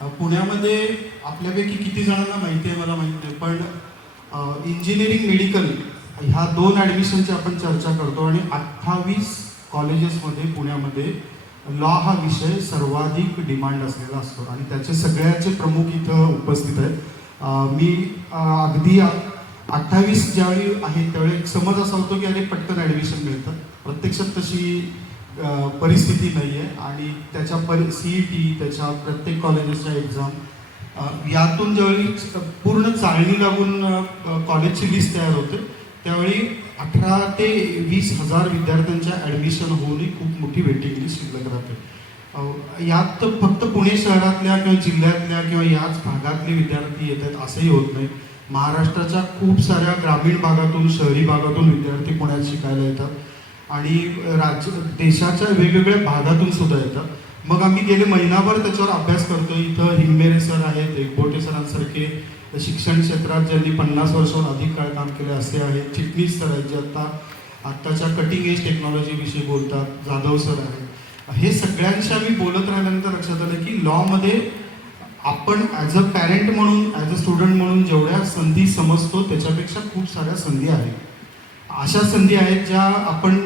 पुण्यामध्ये आपल्यापैकी किती जणांना माहिती आहे मला माहीत नाही, पण इंजिनिअरिंग मेडिकल ह्या दोन ॲडमिशनची आपण चर्चा करतो आणि 28 कॉलेजेसमध्ये पुण्यामध्ये लॉ हा विषय सर्वाधिक डिमांड असलेला असतो आणि त्याचे सगळ्याचे प्रमुख इथं उपस्थित आहेत. मी अगदी 28 ज्यावेळी आहे त्यावेळी एक समज असा होतो की अरे पटकन ॲडमिशन मिळतं. प्रत्यक्षात तशी परिस्थिती नाही आहे आणि त्याच्या CET त्याच्या प्रत्येक कॉलेजेसच्या एक्झाम यातून ज्यावेळी पूर्ण चाळणी लागून कॉलेजची लिस्ट तयार होते त्यावेळी 18 ते 20 हजार विद्यार्थ्यांच्या ॲडमिशन होऊनही खूप मोठी वेटिंग लिस्ट शिल्लक राहते. यात फक्त पुणे शहरातल्या किंवा जिल्ह्यातल्या किंवा याच भागातले विद्यार्थी येतात असंही होत नाही. महाराष्ट्राच्या खूप साऱ्या ग्रामीण भागातून शहरी भागातून विद्यार्थी पुण्यात शिकायला येतात आणि देशाच्या वेगवेगळ्या भागातून सुद्धा येतात. मग आम्ही गेले महिनाभर त्याच्यावर अभ्यास करतो. इथं हिंगमेरे सर आहेत, एकबोटे सरांसारखे शिक्षण क्षेत्रात ज्यांनी 50 वर्षाहून अधिक काळ काम केले असे आहेत. चिटणीस सर आहेत जे आत्ताच्या कटिंग एज टेक्नॉलॉजीविषयी बोलतात. जाधव सर आहेत. हे सगळ्यांशी आम्ही बोलत राहिल्यानंतर लक्षात आलं की लॉमध्ये आपण ॲज अ पॅरेंट म्हणून ॲज अ स्टुडंट म्हणून जेवढ्या संधी समजतो त्याच्यापेक्षा खूप साऱ्या संधी आहेत. अशा संधी आहेत ज्या आपण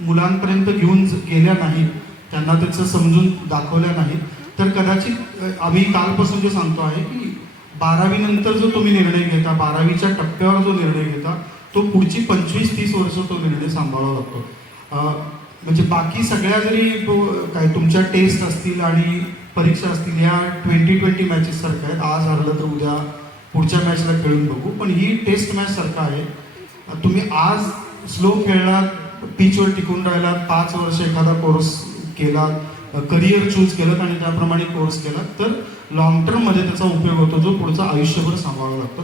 मुलांपर्यंत घेऊन गेल्या नाहीत, त्यांना त्याचं समजून दाखवल्या नाहीत. तर कदाचित आम्ही कालपासून जे सांगतो आहे की 12वी नंतर जो तुम्ही निर्णय घेता, 12वीच्या टप्प्यावर जो निर्णय घेता तो पुढची 25-30 वर्ष तो निर्णय सांभाळावा लागतो. म्हणजे बाकी सगळ्या जरी काय तुमच्या टेस्ट असतील आणि परीक्षा असतील ह्या 20-20 मॅचेस सारख्या आहेत. आज हरलं तर उद्या पुढच्या मॅचला खेळून बघू, पण ही टेस्ट मॅच सारखं आहे. तुम्ही आज स्लो खेळलात, पिचवर टिकून राहिलात, 5 वर्ष एखादा कोर्स केला, करिअर चूज केलं आणि त्याप्रमाणे कोर्स केला तर लॉंग टर्ममध्ये त्याचा उपयोग होतो जो पुढचा आयुष्यभर सांभाळावा लागतो.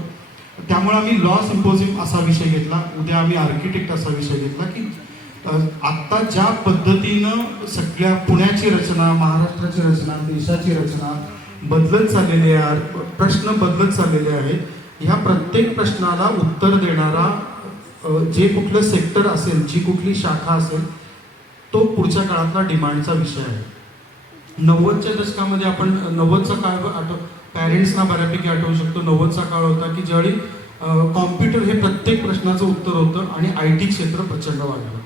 त्यामुळे आम्ही लॉ सिम्पोजियम असा विषय घेतला. उद्या आम्ही आर्किटेक्ट असा विषय घेतला की आत्ता ज्या पद्धतीनं सगळ्या पुण्याची रचना, महाराष्ट्राची रचना, देशाची रचना बदलत चाललेली आहे, प्रश्न बदलत चाललेले आहेत. ह्या प्रत्येक प्रश्नाला उत्तर देणारा जे कुठलं सेक्टर असेल, जी कुठली शाखा असेल तो पुढच्या काळातला डिमांडचा विषय आहे. 90च्या दशकामध्ये आपण 90चा काळ पॅरेंट्सना बऱ्यापैकी आठवू शकतो. 90चा काळ होता की ज्यावेळी कॉम्प्युटर हे प्रत्येक प्रश्नाचं उत्तर होतं आणि IT क्षेत्र प्रचंड वाढलं.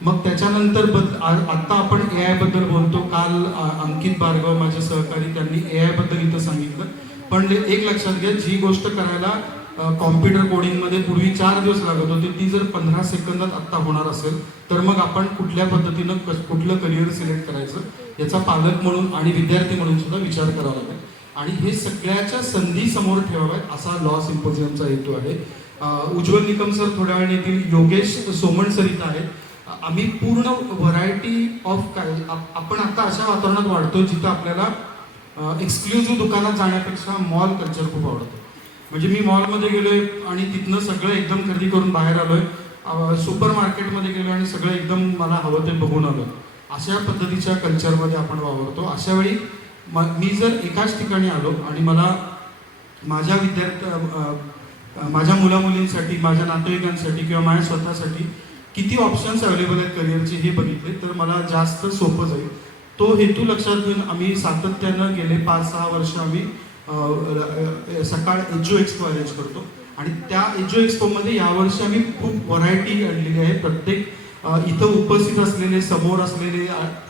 मग त्याच्यानंतर आत्ता आपण AI बद्दल बोलतो. काल अंकित भार्गव माझे सहकारी त्यांनी AI बद्दल इथं सांगितलं. पण एक लक्षात घ्या, जी गोष्ट करायला कॉम्प्युटर कोडिंगमध्ये पूर्वी 4 दिवस लागत होते ती जर 15 सेकंदात आत्ता होणार असेल तर मग आपण कुठल्या पद्धतीनं कुठलं करिअर सिलेक्ट करायचं याचा पालक म्हणून आणि विद्यार्थी म्हणून सुद्धा विचार करावा लागेल. आणि हे सगळ्याच्या संधी समोर ठेवाव्यात असा लॉ सिम्पोजियमचा हेतू आहे. उज्ज्वल निकम सर थोड्या वेळ येतील, योगेश सोमण सर इथं आहेत. आम्ही पूर्ण व्हरायटी ऑफ काय आपण आता अशा वातावरणात वाढतो जिथं आपल्याला एक्सक्लुझिव्ह दुकानात जाण्यापेक्षा मॉल कल्चर खूप आवडतं. म्हणजे मी मॉलमध्ये गेलोय आणि तिथनं सगळं एकदम खरेदी करून बाहेर आलोय, सुपर मार्केटमध्ये गेलो आणि सगळं एकदम मला हवं ते बघून आलो. अशा पद्धतीच्या कल्चरमध्ये आपण वावरतो. अशा वेळी मी जर एकाच ठिकाणी आलो आणि मला माझ्या माझ्या मुलामुलींसाठी, माझ्या नातेवाईकांसाठी किंवा माझ्या स्वतःसाठी किती ऑप्शन्स अवेलेबल आहेत करिअरचे हे बघितले तर मला जास्त सोपं जाईल. तो हेतू लक्षात घेऊन आम्ही सातत्यानं गेले 5-6 वर्ष आम्ही सकाळ एजो एक्सपो अरेंज करतो आणि त्या एजो एक्सपोमध्ये यावर्षी आम्ही खूप व्हरायटी आणलेली आहे. प्रत्येक इथं उपस्थित असलेले, समोर असलेले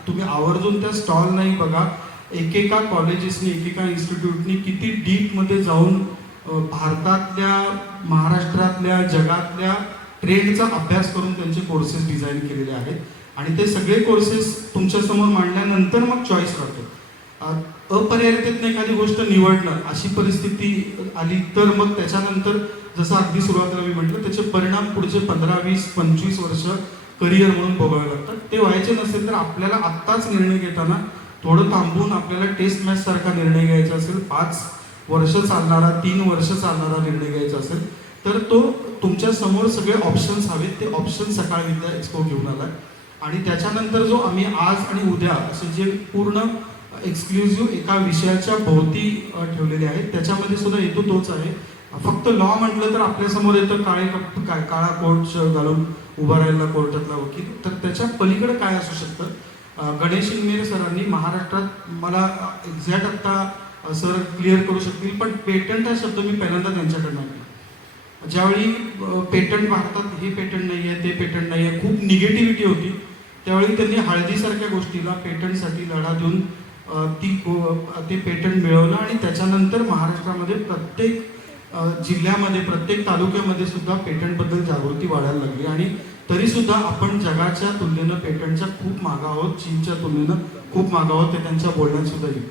तुम्ही आवर्जून त्या स्टॉल नाही बघा. एकेका कॉलेजेसनी, एकेका इन्स्टिट्यूटनी किती डीपमध्ये जाऊन भारतातल्या, महाराष्ट्रातल्या, जगातल्या ट्रेंडचा अभ्यास करून त्यांचे कोर्सेस डिझाईन केलेले आहेत आणि ते सगळे कोर्सेस तुमच्यासमोर मांडल्यानंतर मग चॉईस राहतो. अपरिहार्यतेतनं एखादी गोष्ट निवडणं अशी परिस्थिती आली तर मग त्याच्यानंतर जसं अगदी सुरुवातीला मी म्हटलं त्याचे परिणाम पुढचे 15-20-25 वर्ष करिअर म्हणून भोगावे लागतात. ते व्हायचे नसेल तर आपल्याला आत्ताच निर्णय घेताना थोडं थांबून आपल्याला टेस्ट मॅच सारखा निर्णय घ्यायचा असेल, 5 वर्ष चालणारा, 3 वर्ष चालणारा निर्णय घ्यायचा असेल तर तो तुमच्या समोर सगळे ऑप्शन्स हवेत. ते ऑप्शन सकाळ विद्या एक्सपो घेऊन आला आणि त्याच्यानंतर जो आम्ही आज आणि उद्या असे जे पूर्ण एक्सक्लुझिव्ह एका विषयाच्या भोवती ठेवलेले आहेत त्याच्यामध्ये सुद्धा हेतू तोच आहे. फक्त लॉ म्हटलं तर आपल्यासमोर येतं काळा कोट घालून उभा राहिलेला कोर्टातला वकील. तर त्याच्या पलीकडे काय असू शकतं. गणेश इंगमेरे सरांनी महाराष्ट्रात मला एक्झॅक्ट आत्ता सर क्लिअर करू शकतील, पण पेटंट हा शब्द मी पहिल्यांदा त्यांच्याकडनं ऐकला. ज्यावेळी पेटंट भारतात हे पेटंट नाही आहे, ते पेटंट नाही आहे, खूप निगेटिव्हिटी होती, त्यावेळी त्यांनी हळदीसारख्या गोष्टीला पेटंटसाठी लढा देऊन ते पेटंट मिळवलं आणि त्याच्यानंतर महाराष्ट्रामध्ये प्रत्येक जिल्ह्यामध्ये, प्रत्येक तालुक्यामध्ये सुद्धा पेटंटबद्दल जागृती वाढायला लागली. आणि तरीसुद्धा आपण जगाच्या तुलनेनं पेटंटच्या खूप मागं आहोत, चीनच्या तुलनेनं खूप मागं आहोत, ते त्यांच्या बोलण्यात सुद्धा येईल.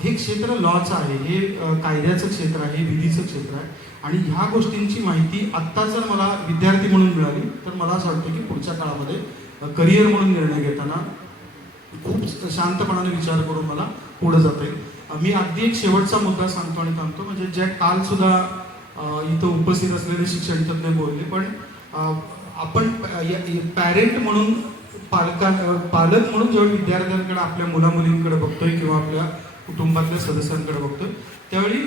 हे क्षेत्र लॉचं आहे, हे कायद्याचं क्षेत्र आहे, विधीचं क्षेत्र आहे. आणि ह्या गोष्टींची माहिती आत्ता जर मला विद्यार्थी म्हणून मिळाली तर मला असं वाटतं की पुढच्या काळामध्ये करिअर म्हणून निर्णय घेताना खूप शांतपणाने विचार करून मला पुढे जाता येईल. मी अगदी एक शेवटचा मुद्दा सांगतो आणि थांबतो. म्हणजे जे काल सुद्धा इथं उपस्थित असलेले शिक्षण तज्ज्ञ बोलले, पण आपण पॅरेंट म्हणून पालक म्हणून जेव्हा विद्यार्थ्यांकडे, आपल्या मुलामुलींकडे बघतोय किंवा आपल्या कुटुंबातल्या सदस्यांकडे बघतोय, त्यावेळी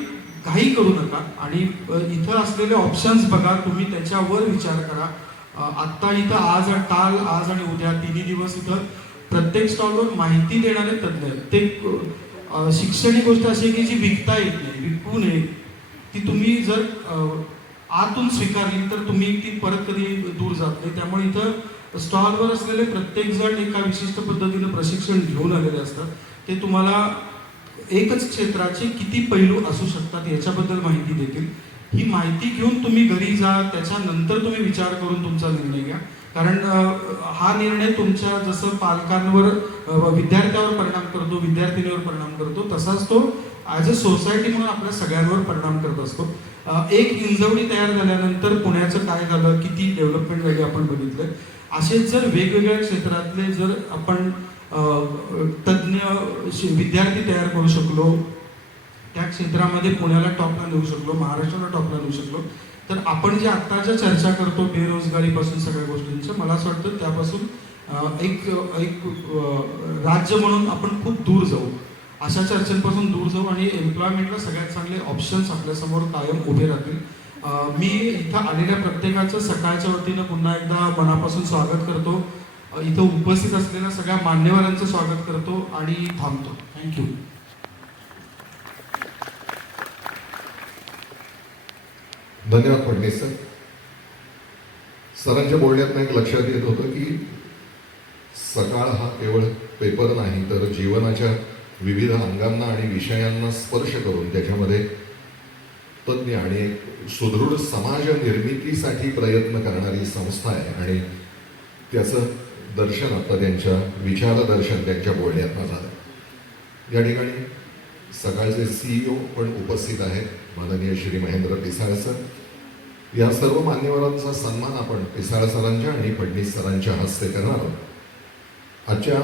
काही करू नका आणि इथं असलेले ऑप्शन्स बघा, तुम्ही त्याच्यावर विचार करा. आत्ता इथं आज आणि उद्या तिन्ही दिवस इथं प्रत्येक स्टॉलवर माहिती देणारे तज्ज्ञ आहेत. ते शिक्षण ही गोष्ट अशी आहे की जी विकता येत नाही, विकू नये. ती तुम्ही जर आतून स्वीकारली तर तुम्ही ती परत कधी दूर जात नाही. त्यामुळे इथं स्टॉलवर असलेले प्रत्येक जण एका विशिष्ट पद्धतीनं प्रशिक्षण घेऊन आलेले असतात. ते तुम्हाला एकच क्षेत्राचे किती पैलू असू शकतात याच्याबद्दल माहिती देतील. ही माहिती घेऊन तुम्ही घरी जा, त्याच्यानंतर तुम्ही विचार करून तुमचा निर्णय घ्या. कारण हा निर्णय तुमच्या जसं पालकांवर, विद्यार्थ्यावर परिणाम करतो, विद्यार्थिनीवर परिणाम करतो, तसाच तो ॲज अ सोसायटी म्हणून आपल्या सगळ्यांवर परिणाम करत असतो. एक हिंजवडी तयार झाल्यानंतर पुण्याचं काय झालं, किती डेव्हलपमेंट झाली आपण बघितलं. असेच जर वेगवेगळ्या क्षेत्रातले जर आपण तज्ज्ञ विद्यार्थी तयार करू शकलो, त्या क्षेत्रामध्ये पुण्याला टॉपला नेऊ शकलो, महाराष्ट्राला टॉपला नेऊ शकलो, तर आपण जे आत्ताच्या चर्चा करतो बेरोजगारीपासून सगळ्या गोष्टींचं, मला असं वाटतं त्यापासून एक राज्य म्हणून आपण खूप दूर जाऊ, अशा चर्चेपासून दूर जाऊ आणि एम्प्लॉयमेंटला सगळ्यात चांगले ऑप्शन्स आपल्यासमोर कायम उभे राहतील. मी इथं आलेल्या प्रत्येकाचं सकाळच्या वतीनं पुन्हा एकदा मनापासून स्वागत करतो. इथं उपस्थित असलेल्या सगळ्या मान्यवरांचं स्वागत करतो आणि थांबतो. थँक्यू. धन्यवाद फडणवीस सर. सरांच्या बोलण्यातनं एक लक्षात येत होतं की सकाळ हा केवळ पेपर नाही, तर जीवनाच्या विविध अंगांना आणि विषयांना स्पर्श करून त्याच्यामध्ये तज्ज्ञ आणि एक सुदृढ समाज निर्मितीसाठी प्रयत्न करणारी संस्था आहे. आणि त्याचं दर्शन आता त्यांच्या विचारदर्शन त्यांच्या बोलण्यातनं झालं. या ठिकाणी सकाळचे CEO पण उपस्थित आहेत, माननीय श्री महेंद्र पिसाळ सर. या सर्व मान्यवरांचा सन्मान आपण पिसाळ सरांच्या आणि फडणवीस सरांच्या हस्ते करणार आहोत. आजच्या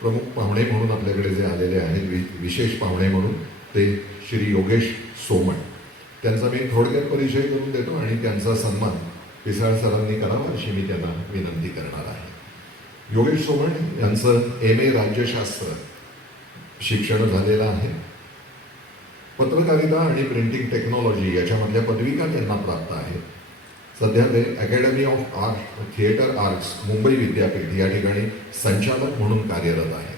प्रमुख पाहुणे म्हणून आपल्याकडे जे आलेले आहेत, विशेष पाहुणे म्हणून, ते श्री योगेश सोमण. त्यांचा मी थोडक्यात परिचय करून देतो आणि त्यांचा सन्मान पिसाळ सरांनी करावा अशी मी त्यांना विनंती करणार आहे. योगेश सोमण यांचं MA राज्यशास्त्र शिक्षण झालेलं आहे. पत्रकारिता आणि प्रिंटिंग टेक्नॉलॉजी याच्यामधल्या पदविका त्यांना प्राप्त आहेत. सध्या ते academy of theatre arts Mumbai विद्यापीठ या ठिकाणी संचालक म्हणून कार्यरत आहे.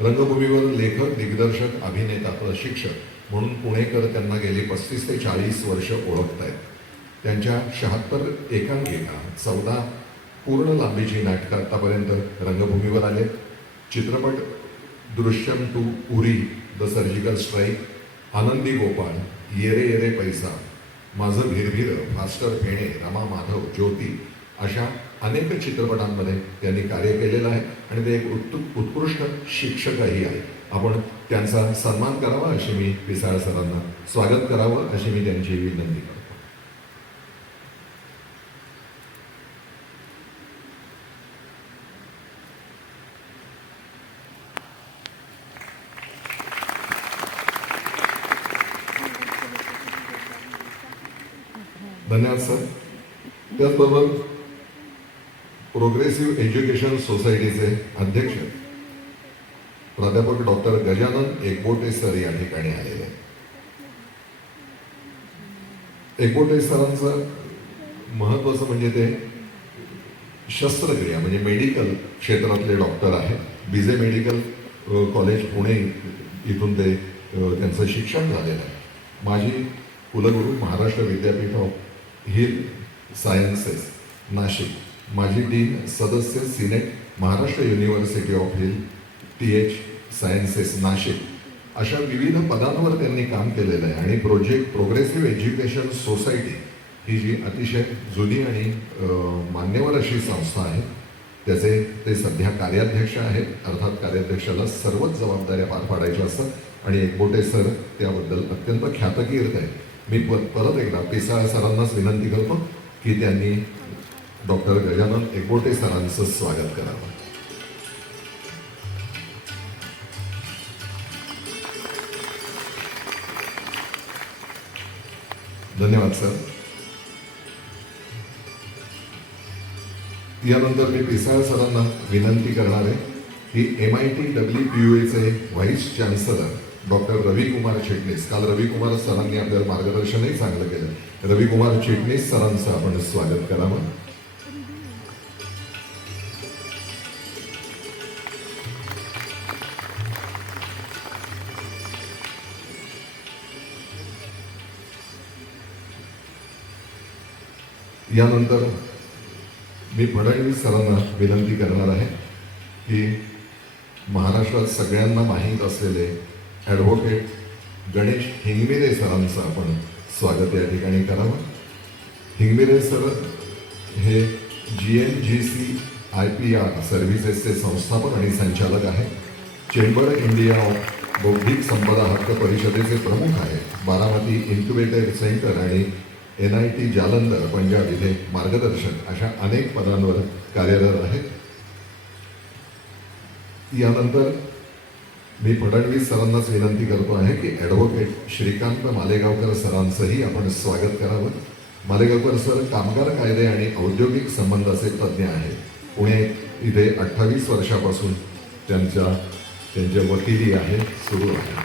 रंगभूमीवर लेखक, दिग्दर्शक, अभिनेता, प्रशिक्षक म्हणून पुणेकर त्यांना गेली 35 ते 40 वर्ष ओळखत आहेत. त्यांच्या 76 एकांकिका, 14 पूर्ण लांबीची नाटकं आत्तापर्यंत रंगभूमीवर आले. चित्रपट Drishyam 2, Uri, the surgical strike, Anandi Gopal, येरे येरे पैसा, माझं भिरभिर, फास्टर फेणे, रमा माधव, ज्योती अशा अनेक चित्रपटांमध्ये त्यांनी कार्य केलेलं आहे आणि ते एक उत्कृष्ट शिक्षकही आहे. आपण त्यांचा सन्मान करावा अशी मी पिसाळ सरांना, स्वागत करावं अशी मी त्यांची विनंती करतो. धन्यवाद सर. त्याचबरोबर प्रोग्रेसिव्ह एज्युकेशन सोसायटीचे अध्यक्ष प्राध्यापक डॉक्टर गजानन एकबोटे सर या ठिकाणी आलेले आहेत. एकबोटे सरांचं महत्त्वाचं म्हणजे ते शस्त्रक्रिया म्हणजे मेडिकल क्षेत्रातले डॉक्टर आहेत. BJ मेडिकल कॉलेज पुणे इथून ते त्यांचं शिक्षण झालेलं आहे. माजी कुलगुरू महाराष्ट्र विद्यापीठ ऑफ हिल सायन्सेस नाशिक, माजी डीन सदस्य Senate Maharashtra university of hill TH sciences Nashik, अशा विविध पदांवर त्यांनी काम केलेलं आहे. आणि प्रोग्रेसिव्ह एज्युकेशन सोसायटी ही जी अतिशय जुनी आणि मान्यवर अशी संस्था आहे, त्याचे ते सध्या कार्याध्यक्ष आहेत. अर्थात कार्याध्यक्षाला सर्वच जबाबदाऱ्या पार पाडायच्या असतात आणि एकबोटे सर त्याबद्दल अत्यंत ख्यातकीर्त आहे. मी परत एकदा पिसाळ सरांनाच विनंती करतो की त्यांनी डॉक्टर गजानन एकबोटे सरांचं स्वागत करावं. धन्यवाद सर. यानंतर मी पिसाळ सरांना विनंती करणार आहे की MIT WPUAचे vice chancellor doctor Ravikumar Chitnis, काल रविकुमार सरांनी आपल्याला मार्गदर्शनही चांगलं केलं, रविकुमार चिटणीस सरांचं आपण स्वागत करावं. यानंतर मी फडणवीस सरांना विनंती करणार आहे की महाराष्ट्रात सगळ्यांना माहीत असलेले ॲडव्होकेट गणेश हिंगमिरे सरांचं आपण स्वागत या ठिकाणी करावं. हिंगमिरे सर हे GNGC IPR सर्व्हिसेसचे संस्थापक आणि संचालक आहेत. चेंबर इंडिया ऑफ बौद्धिक संपदा हक्क परिषदेचे प्रमुख आहेत. बारामती इन्क्युबेटर सेंटर आणि NIT जालंधर पंजाब इथे मार्गदर्शक अशा अनेक पदांवर कार्यरत आहेत. यानंतर मी फडणवीस सरांनाच विनंती करतो आहे की ॲडव्होकेट श्रीकांत मालेगावकर सरांचंही आपण स्वागत करावं. मालेगावकर सर कामगार कायदे आणि औद्योगिक संबंधाचे तज्ज्ञ आहेत. पुणे इथे 28 वर्षापासून त्यांच्या वकिली आहे सुरू आहे.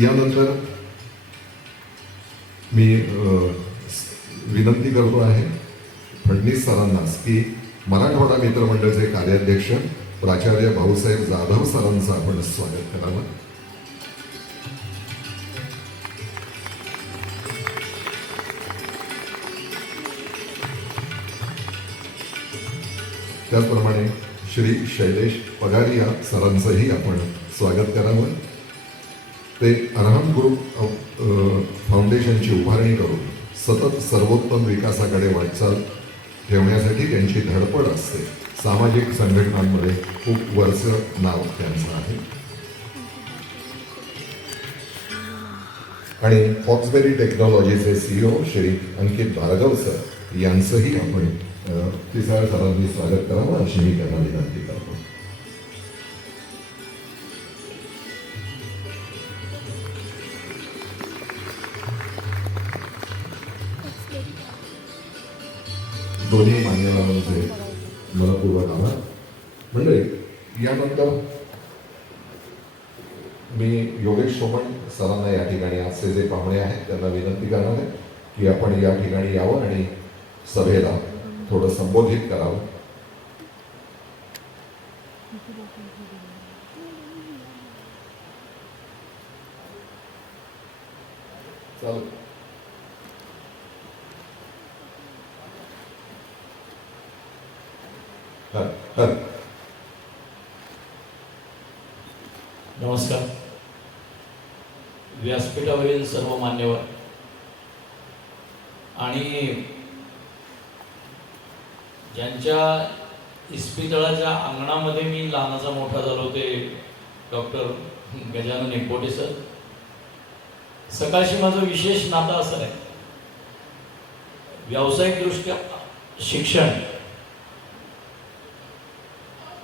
यानंतर मी विनंती करतो आहे फडणवीस सरांनाच की मराठवाडा मित्रमंडळाचे कार्याध्यक्ष प्राचार्य भाऊसाहेब जाधव सरांचं आपण स्वागत करावं. त्याचप्रमाणे श्री शैलेश पगारिया सरांचंही आपण स्वागत करावं. ते अरहम ग्रुप फाउंडेशनची उभारणी करून सतत सर्वोत्तम विकासाकडे वाटचाल ठेवण्यासाठी त्यांची धडपड असते. सामाजिक संघटनांमध्ये खूप वर्ष नाव त्यांचं आहे. आणि फॉक्सबेरी टेक्नॉलॉजीचे CEO श्री अंकित भार्गव सर यांचंही आपण पिसाळ सरांनी स्वागत करावं अशी मी त्यांना विनंती करतो. दोन्ही मान्यवरांचे मनपूर्वक आभार. मंडळी, यानंतर मी योगेश सोमण सरांना या ठिकाणी आजचे जे पाहुणे आहेत त्यांना विनंती करणार आहे की आपण या ठिकाणी यावं आणि सभेला थोडं संबोधित करावं. चालू. नमस्कार. व्यासपीठावरील सर्व मान्यवर आणि ज्यांच्या इस्पितळाच्या अंगणामध्ये मी लहानाचा मोठा झालो ते डॉक्टर गजानन एकबोटे सर. सकाळशी माझं विशेष नातं असं आहे. व्यावसायिकदृष्ट्या शिक्षण,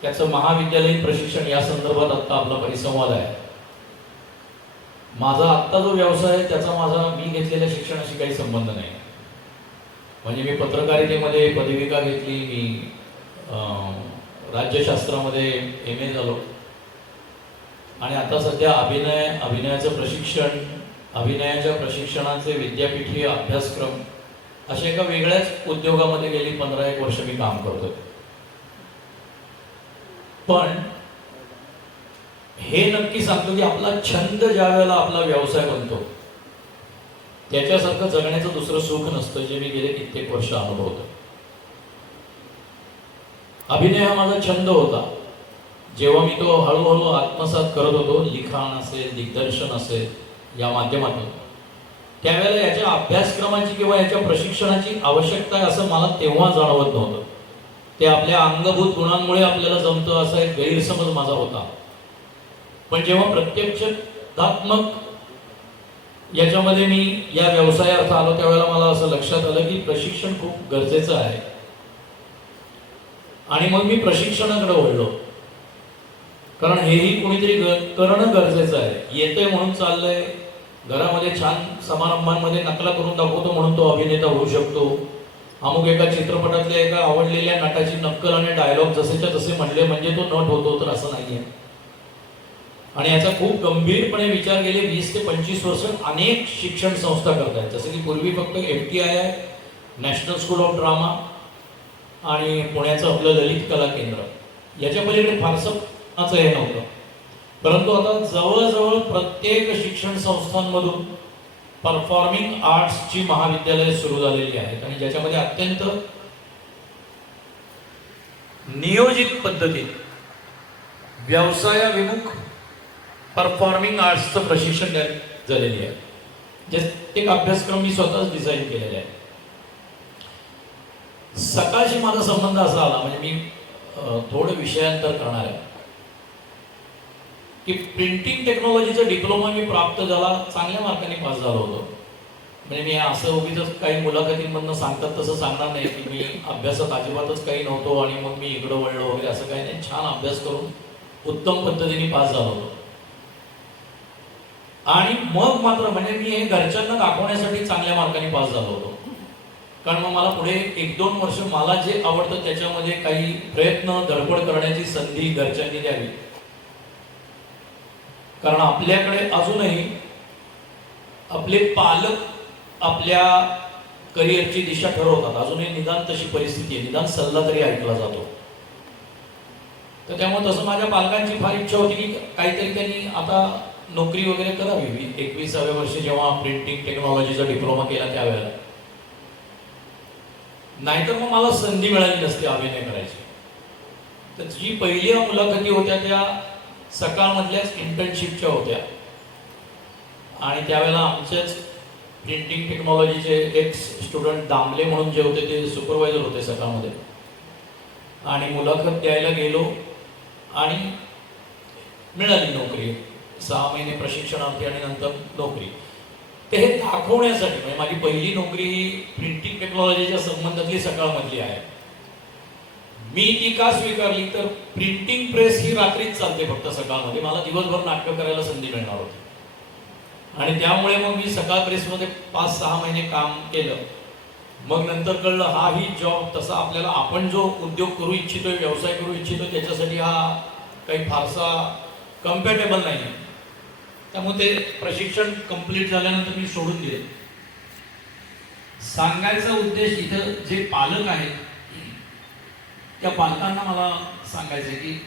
त्याचं महाविद्यालयीन प्रशिक्षण या संदर्भात आत्ता आपला परिसंवाद आहे. माझा आत्ता जो व्यवसाय आहे त्याचा मी घेतलेल्या शिक्षणाशी काही संबंध नाही. म्हणजे मी पत्रकारितेमध्ये पदविका घेतली, मी राज्यशास्त्रामध्ये MA झालो आणि आता सध्या अभिनयाचं प्रशिक्षण, अभिनयाच्या प्रशिक्षणाचे विद्यापीठीय अभ्यासक्रम अशा एका वेगळ्याच उद्योगामध्ये गेली 15-1 वर्ष मी काम करतो. पण हे नक्की सांगतो की आपला छंद ज्या वेळेला आपला व्यवसाय बनतो त्याच्यासारखं जगण्याचं दुसरं सुख नसतं, जे मी गेले कित्येक वर्ष अनुभवतो. अभिनय हा माझा छंद होता. जेव्हा मी तो हळूहळू आत्मसात करत होतो, लिखाण असेल, दिग्दर्शन असेल या माध्यमातून, त्यावेळेला याच्या अभ्यासक्रमाची किंवा याच्या प्रशिक्षणाची आवश्यकता आहे असं मला तेव्हा जाणवत नव्हतं. ते आपल्या अंगभूत गुणांमुळे आपल्याला जमतं असा एक गैरसमज माझा होता. पण जेव्हा प्रत्यक्षात्मक याच्यामध्ये मी या व्यवसायार्थ आलो त्यावेळेला मला असं लक्षात आलं की प्रशिक्षण खूप गरजेचं आहे. आणि मग मी प्रशिक्षणाकडे वळलो, कारण हेही कोणीतरी करणं गरजेचं आहे. येतंय म्हणून चाललंय, घरामध्ये छान समारंभांमध्ये नकला करून दाखवतो म्हणून तो अभिनेता होऊ शकतो. अमुक एका चित्रपटातल्या एका आवडलेल्या नटाची नक्कल आणि डायलॉग जसेच्या तसे म्हणले म्हणजे तो नट होतो, तर असं नाहीये. आणि याचा खूप गंभीरपणे विचार गेले 20 ते 25 वर्ष अनेक शिक्षण संस्था करतात. जसं की पूर्वी फक्त FTI आहे, नॅशनल स्कूल ऑफ ड्रामा आणि पुण्याचं आपलं ललित कला केंद्र, याच्या पलीकडे फारसं हे नव्हतं. परंतु आता जवळजवळ प्रत्येक शिक्षण संस्थांमधून परफॉर्मिंग आर्ट्सची महाविद्यालये सुरू झालेली आहेत आणि ज्याच्यामध्ये अत्यंत नियोजित पद्धतीत व्यवसायाभिमुख परफॉर्मिंग आर्ट्सचं प्रशिक्षण झालेली आहे. जे एक अभ्यासक्रम मी स्वतःच डिझाईन केलेला आहे. सकाळशी माझा संबंध असा आला, म्हणजे मी थोडं विषयांतर करणार आहे की प्रिंटिंग टेक्नॉलॉजीचा डिप्लोमा मी प्राप्त झाला, चांगल्या मार्काने पास झालो होतो. म्हणजे मी असं उगीच काही मुलाखतींमधनं सांगतात तसं सांगणार नाही की मी अभ्यासात अजिबातच काही नव्हतो आणि मग मी इकडं वळलो वगैरे, असं काही नाही. छान अभ्यास करून उत्तम पद्धतीने पास झालो होतो. आणि मग मात्र म्हणजे मी हे घरच्यांना दाखवण्यासाठी चांगल्या मार्काने पास झालो होतो, कारण मग मला पुढे 1-2 वर्ष मला जे आवडतं त्याच्यामध्ये काही प्रयत्न धडपड करण्याची संधी घरच्यांनी द्यावी. कारण आपल्याकडे अजूनही आपले पालक आपल्या करिअरची दिशा ठरवतात. अजूनही निदान तशी परिस्थिती आहे, निदान सल्ला तरी ऐकला जातो. तर त्यामुळे तसं माझ्या पालकांची फार इच्छा होती की काहीतरी त्यांनी आता नोकरी वगैरे करावी. 21व्या वर्षी जेव्हा प्रिंटिंग टेक्नॉलॉजीचा डिप्लोमा केला त्यावेळेला, नाहीतर मग मला संधी मिळाली नसती अभिनय करायची. तर जी पहिली मुलाखती होत्या त्या सकाळमधल्याच इंटर्नशिपच्या होत्या आणि त्यावेळेला आमचेच प्रिंटिंग टेक्नॉलॉजीचे एक स्टुडंट दामले म्हणून जे होते ते सुपरवायझर होते सकाळमध्ये. आणि मुलाखत द्यायला गेलो आणि मिळाली नोकरी. 6 महिने प्रशिक्षणार्थी आणि नंतर नोकरी. ते हे दाखवण्यासाठी, म्हणजे माझी पहिली नोकरी प्रिंटिंग टेक्नॉलॉजीच्या संबंधातली सकाळमधली आहे. मी ती का स्वीकारली तर प्रिंटिंग प्रेस ही रात्रीच चालते फक्त सकाळमध्ये, मला दिवसभर नाटकं करायला संधी मिळणार होती. आणि त्यामुळे मग मी सकाळ प्रेसमध्ये 5-6 महिने काम केलं. मग नंतर कळलं हा ही जॉब तसा आपल्याला आपण जो उद्योग करू इच्छितोय, व्यवसाय करू इच्छितो त्याच्यासाठी हा काही फारसा कम्पॅटेबल नाही आहे. त्यामुळे ते प्रशिक्षण कंप्लीट झाल्यानंतर मी सोडून दिले. सांगायचा उद्देश इथं जे पालक आहेत त्या पालकांना मला सांगायचं आहे की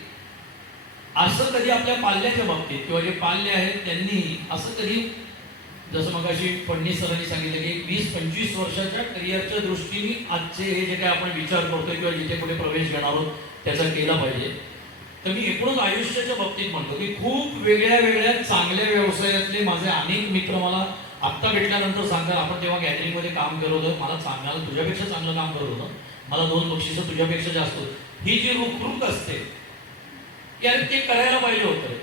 असं कधी आपल्या पाल्याच्या बाबतीत किंवा जे पाल्य आहेत त्यांनी असं कधी, जसं मग अशी फडणीस सरांनी सांगितलं की 20-25 वर्षाच्या करिअरच्या दृष्टीने आजचे हे जे काही आपण विचार करतोय किंवा जिथे कुठे प्रवेश घेणार आहोत त्याचा केला पाहिजे. तर मी एकूणच आयुष्याच्या बाबतीत म्हणतो की खूप वेगळ्या वेगळ्या चांगल्या व्यवसायातले माझे अनेक मित्र मला आत्ता भेटल्यानंतर सांगतात, आपण तेव्हा गॅदरिंगमध्ये काम करत होतो, मला चांगलं तुझ्यापेक्षा चांगलं काम करत होतं, मला 2 बक्षिसं तुझ्यापेक्षा जास्त होत. ही जी रुखरुख असते यार ते करायला पाहिजे होतं.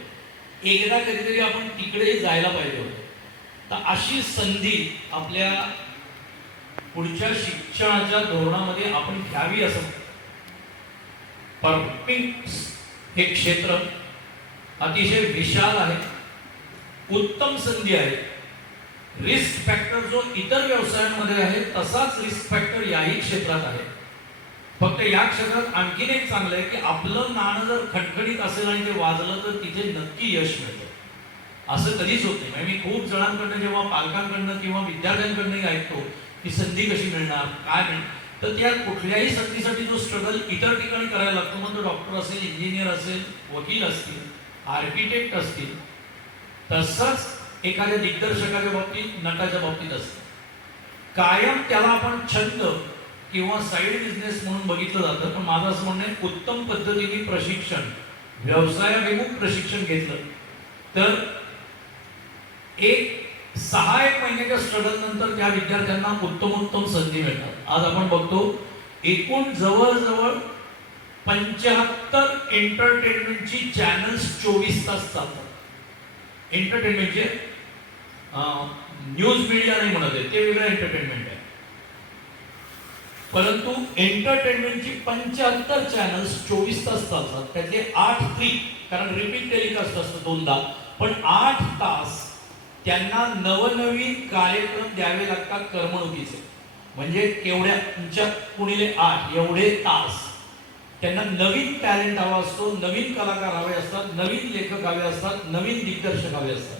एकदा कधीतरी आपण तिकडे जायला पाहिजे होतं. तर अशी संधी आपल्या पुढच्या शिक्षणाच्या धोरणामध्ये आपण घ्यावी असं. परफॉर्मिंग हे क्षेत्र अतिशय विशाल आहे, उत्तम संधी आहे. रिस्क फॅक्टर जो इतर व्यवसायांमध्ये आहे तसाच रिस्क फॅक्टर याही क्षेत्रात आहे. फक्त या क्षेत्रात आणखीन एक चांगलं आहे की आपलं नाणं जर खणखणीत असेल आणि ते वाजलं तर तिथे नक्की यश मिळतं. असं कधीच होत नाही. म्हणजे मी खूप जणांकडनं जेव्हा पालकांकडनं किंवा विद्यार्थ्यांकडनंही ऐकतो की संधी कशी मिळणार, काय मिळणार, तर त्या कुठल्याही संधीसाठी जो स्ट्रगल इतर ठिकाणी करायला लागतो, मग तो डॉक्टर असेल, इंजिनियर असेल, वकील असतील, आर्किटेक्ट असतील, तसंच एखाद्या दिग्दर्शकाच्या बाबतीत, नटाच्या बाबतीत असतं. कायम त्याला आपण छंद किंवा साईड बिझनेस म्हणून बघितलं जातं. पण माझं असं म्हणणं आहे, उत्तम पद्धतीने प्रशिक्षण, व्यवसायाभिमुख प्रशिक्षण घेतलं तर एक 6-1 महिन्याच्या स्ट्रगल नंतर त्या विद्यार्थ्यांना उत्तम संधी मिळतात. आज आपण बघतो एकूण जवळजवळ 75 एंटरटेनमेंटची चॅनल्स 24 तास चालतात. एंटरटेनमेंटचे न्यूज मीडिया नाही म्हणत आहे, ते वेगळं एंटरटेनमेंट आहे. परंतु एंटरटेनमेंटची 75 चॅनल्स 24 तास चालतात. त्यातले 8 फ्री, कारण रिपीट टेलिकास्ट असतं 2दा, पण 8 तास त्यांना नवनवीन कार्यक्रम द्यावे लागतात करमणुकीचे. म्हणजे केवढ्या तुमच्या गुणिले 8 एवढे तास त्यांना नवीन टॅलेंट हवा असतो, नवीन कलाकार हवे असतात, नवीन लेखक हवे असतात, नवीन दिग्दर्शक हवे असतात.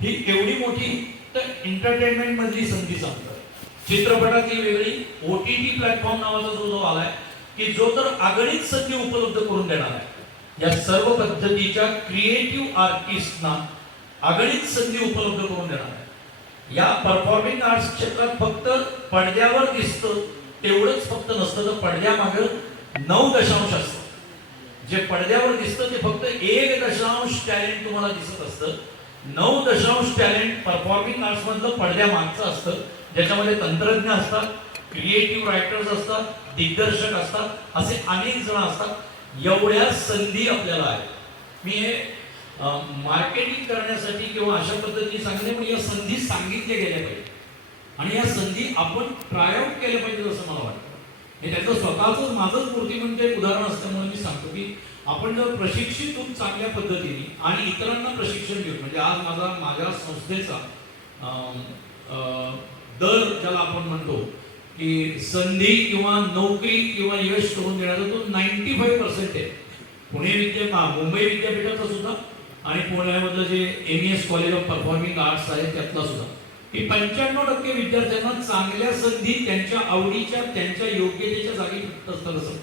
ही एवढी मोठी तर एंटरटेनमेंट मधली संधी सांगतात. चित्रपटातली वेगळी, OTT प्लॅटफॉर्म नावाचा जो आलाय की जो तर आगळीच संधी उपलब्ध करून देणार आहे. या सर्व पद्धतीच्या क्रिएटिव्ह आर्टिस्टना आगळीच संधी उपलब्ध करून देणार आहे. या परफॉर्मिंग आर्ट्स क्षेत्रात फक्त पडद्यावर दिसतं तेवढंच फक्त नसतं, तर पडद्यामागं 9 दशांश असतं. जे पडद्यावर दिसतं ते फक्त 1 दशांश टॅलेंट तुम्हाला दिसत असतं. 9 दशांश टॅलेंट परफॉर्मिंग आर्ट्स मधलं पडद्यामागचं असतं, ज्याच्यामध्ये तंत्रज्ञ असतात, क्रिएटिव्ह रायटर्स असतात, दिग्दर्शक असतात, असे अनेक जण असतात. एवढ्या संधी आपल्याला आहेत. मी हे मार्केटिंग करण्यासाठी किंवा अशा पद्धतीने सांगणे, पण या संधी सांगितल्या गेल्या पाहिजे आणि या संधी आपण ट्राय आउट केल्या पाहिजे असं मला वाटतं. हे त्याचं स्वतःच माझंच मूर्तिमंत उदाहरण असल्यामुळे मी सांगतो की आपण जर प्रशिक्षित होऊन चांगल्या पद्धतीने आणि इतरांना प्रशिक्षण देऊ, म्हणजे आज माझ्या संस्थेचा दर ज्याला आपण म्हणतो की संधी किंवा नोकरी किंवा यश करून देण्याचा तो 95% आहे. मुंबई विद्यापीठाचा सुद्धा आणि पुण्यामधलं जे MES college of performing arts आहे त्यातला सुद्धा, की 95% विद्यार्थ्यांना चांगल्या संधी त्यांच्या आवडीच्या, त्यांच्या योग्यतेच्या जागी असतात असं.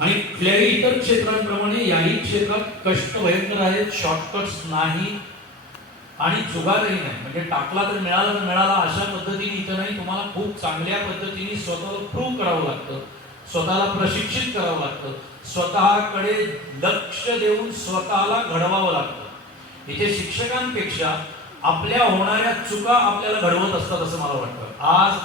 आणि कुठल्याही इतर क्षेत्रांप्रमाणे याही क्षेत्रात कष्ट भयंकर आहेत, शॉर्टकट्स नाही आणि जुगारही नाही. म्हणजे टाकला तर मिळाला अशा पद्धतीने इथं नाही. तुम्हाला खूप चांगल्या पद्धतीने स्वतःला प्रूव्ह करावं लागतं, स्वतःला प्रशिक्षित करावं लागतं, स्वतःकडे लक्ष देऊन स्वतःला घडवावं लागतं. इथे शिक्षकांपेक्षा आपल्या होणाऱ्या चुका आपल्याला घडवत असतात असं मला वाटतं. आज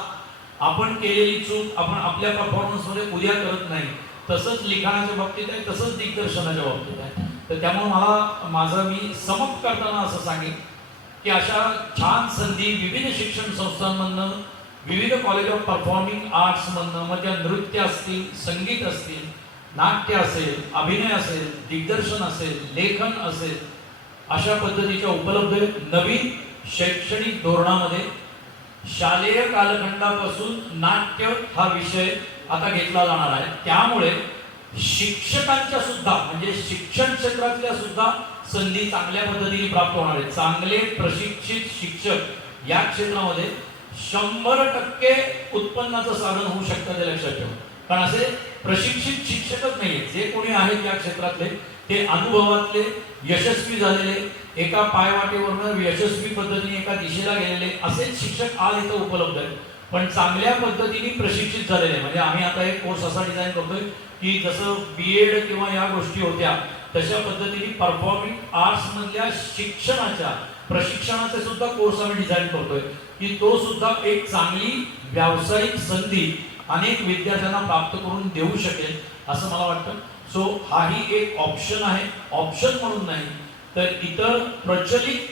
आपण केलेली चूक आपण आपल्या परफॉर्मन्समध्ये उद्या करत नाही. तसंच लिखाणाच्या बाबतीत आहे, तसंच दिग्दर्शनाच्या बाबतीत आहे. तर त्यामुळे मी समप करताना असं सांगेन की अशा छान संधी विविध शिक्षण संस्थांमधनं, विविध कॉलेज ऑफ परफॉर्मिंग आर्ट्समधनं, मग त्या नृत्य असतील, संगीत असतील, नाट्य असेल, अभिनय असेल, दिग्दर्शन असेल, लेखन असेल, अशा पद्धतीच्या उपलब्ध नवीन शैक्षणिक धोरणामध्ये शालेय कालखंडापासून नाट्य हा विषय आता घेतला जाणार आहे. त्यामुळे शिक्षकांच्या सुद्धा, म्हणजे शिक्षण क्षेत्रातल्या सुद्धा संधी चांगल्या पद्धतीने प्राप्त होणार आहेत. चांगले प्रशिक्षित शिक्षक या क्षेत्रामध्ये 100% उत्पन्नाचं साधन होऊ शकतं, ते लक्षात ठेवा. कारण असे प्रशिक्षित शिक्षकच नाहीये. जे कोणी आहेत या क्षेत्रातले ते अनुभवातले, यशस्वी झालेले, एका पायवाटेवरून यशस्वी पद्धतीने एका दिशेला गेलेले असेच शिक्षक आज इथं उपलब्ध आहेत. पण चांगल्या पद्धतीने प्रशिक्षित झालेले, म्हणजे आम्ही आता एक कोर्स असा डिझाईन करतोय की जसं BEd किंवा या गोष्टी होत्या तशा पद्धतीने परफॉर्मिंग आर्ट्स मधल्या शिक्षणाच्या प्रशिक्षणाचे सुद्धा कोर्स आम्ही डिझाईन करतोय की तो सुद्धा एक चांगली व्यावसायिक संधी अनेक विद्यार्थ्यांना प्राप्त करून देऊ शकेल असं मला वाटतं. सो हाही एक ऑप्शन आहे. ऑप्शन म्हणून नाही तर इतर प्रचलित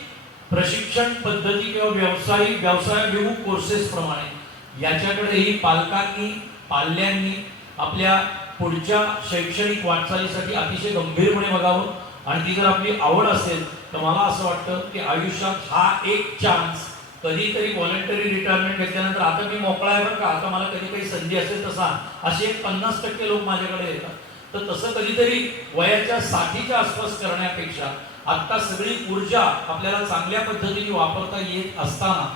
प्रशिक्षण पद्धती किंवा व्यवसायाभिमुख कोर्सेस प्रमाणे याच्याकडेही पालकांनी, पाल्यांनी आपल्या पुढच्या शैक्षणिक वाटचालीसाठी अतिशय गंभीरपणे बघावं. आणि ती जर आपली आवड असेल तर मला असं वाटतं की आयुष्यात हा एक चान्स, कधीतरी व्हॉलंटरी रिटायरमेंट घेतल्यानंतर आता मी मोकळा आहे बरं का, आता मला कधी काही संधी असेल तसा, असे 50% लोक माझ्याकडे येतात. तर तसं कधीतरी वयाच्या 60च्या आसपास करण्यापेक्षा आता सगळी ऊर्जा आपल्याला चांगल्या पद्धतीने वापरता येत असताना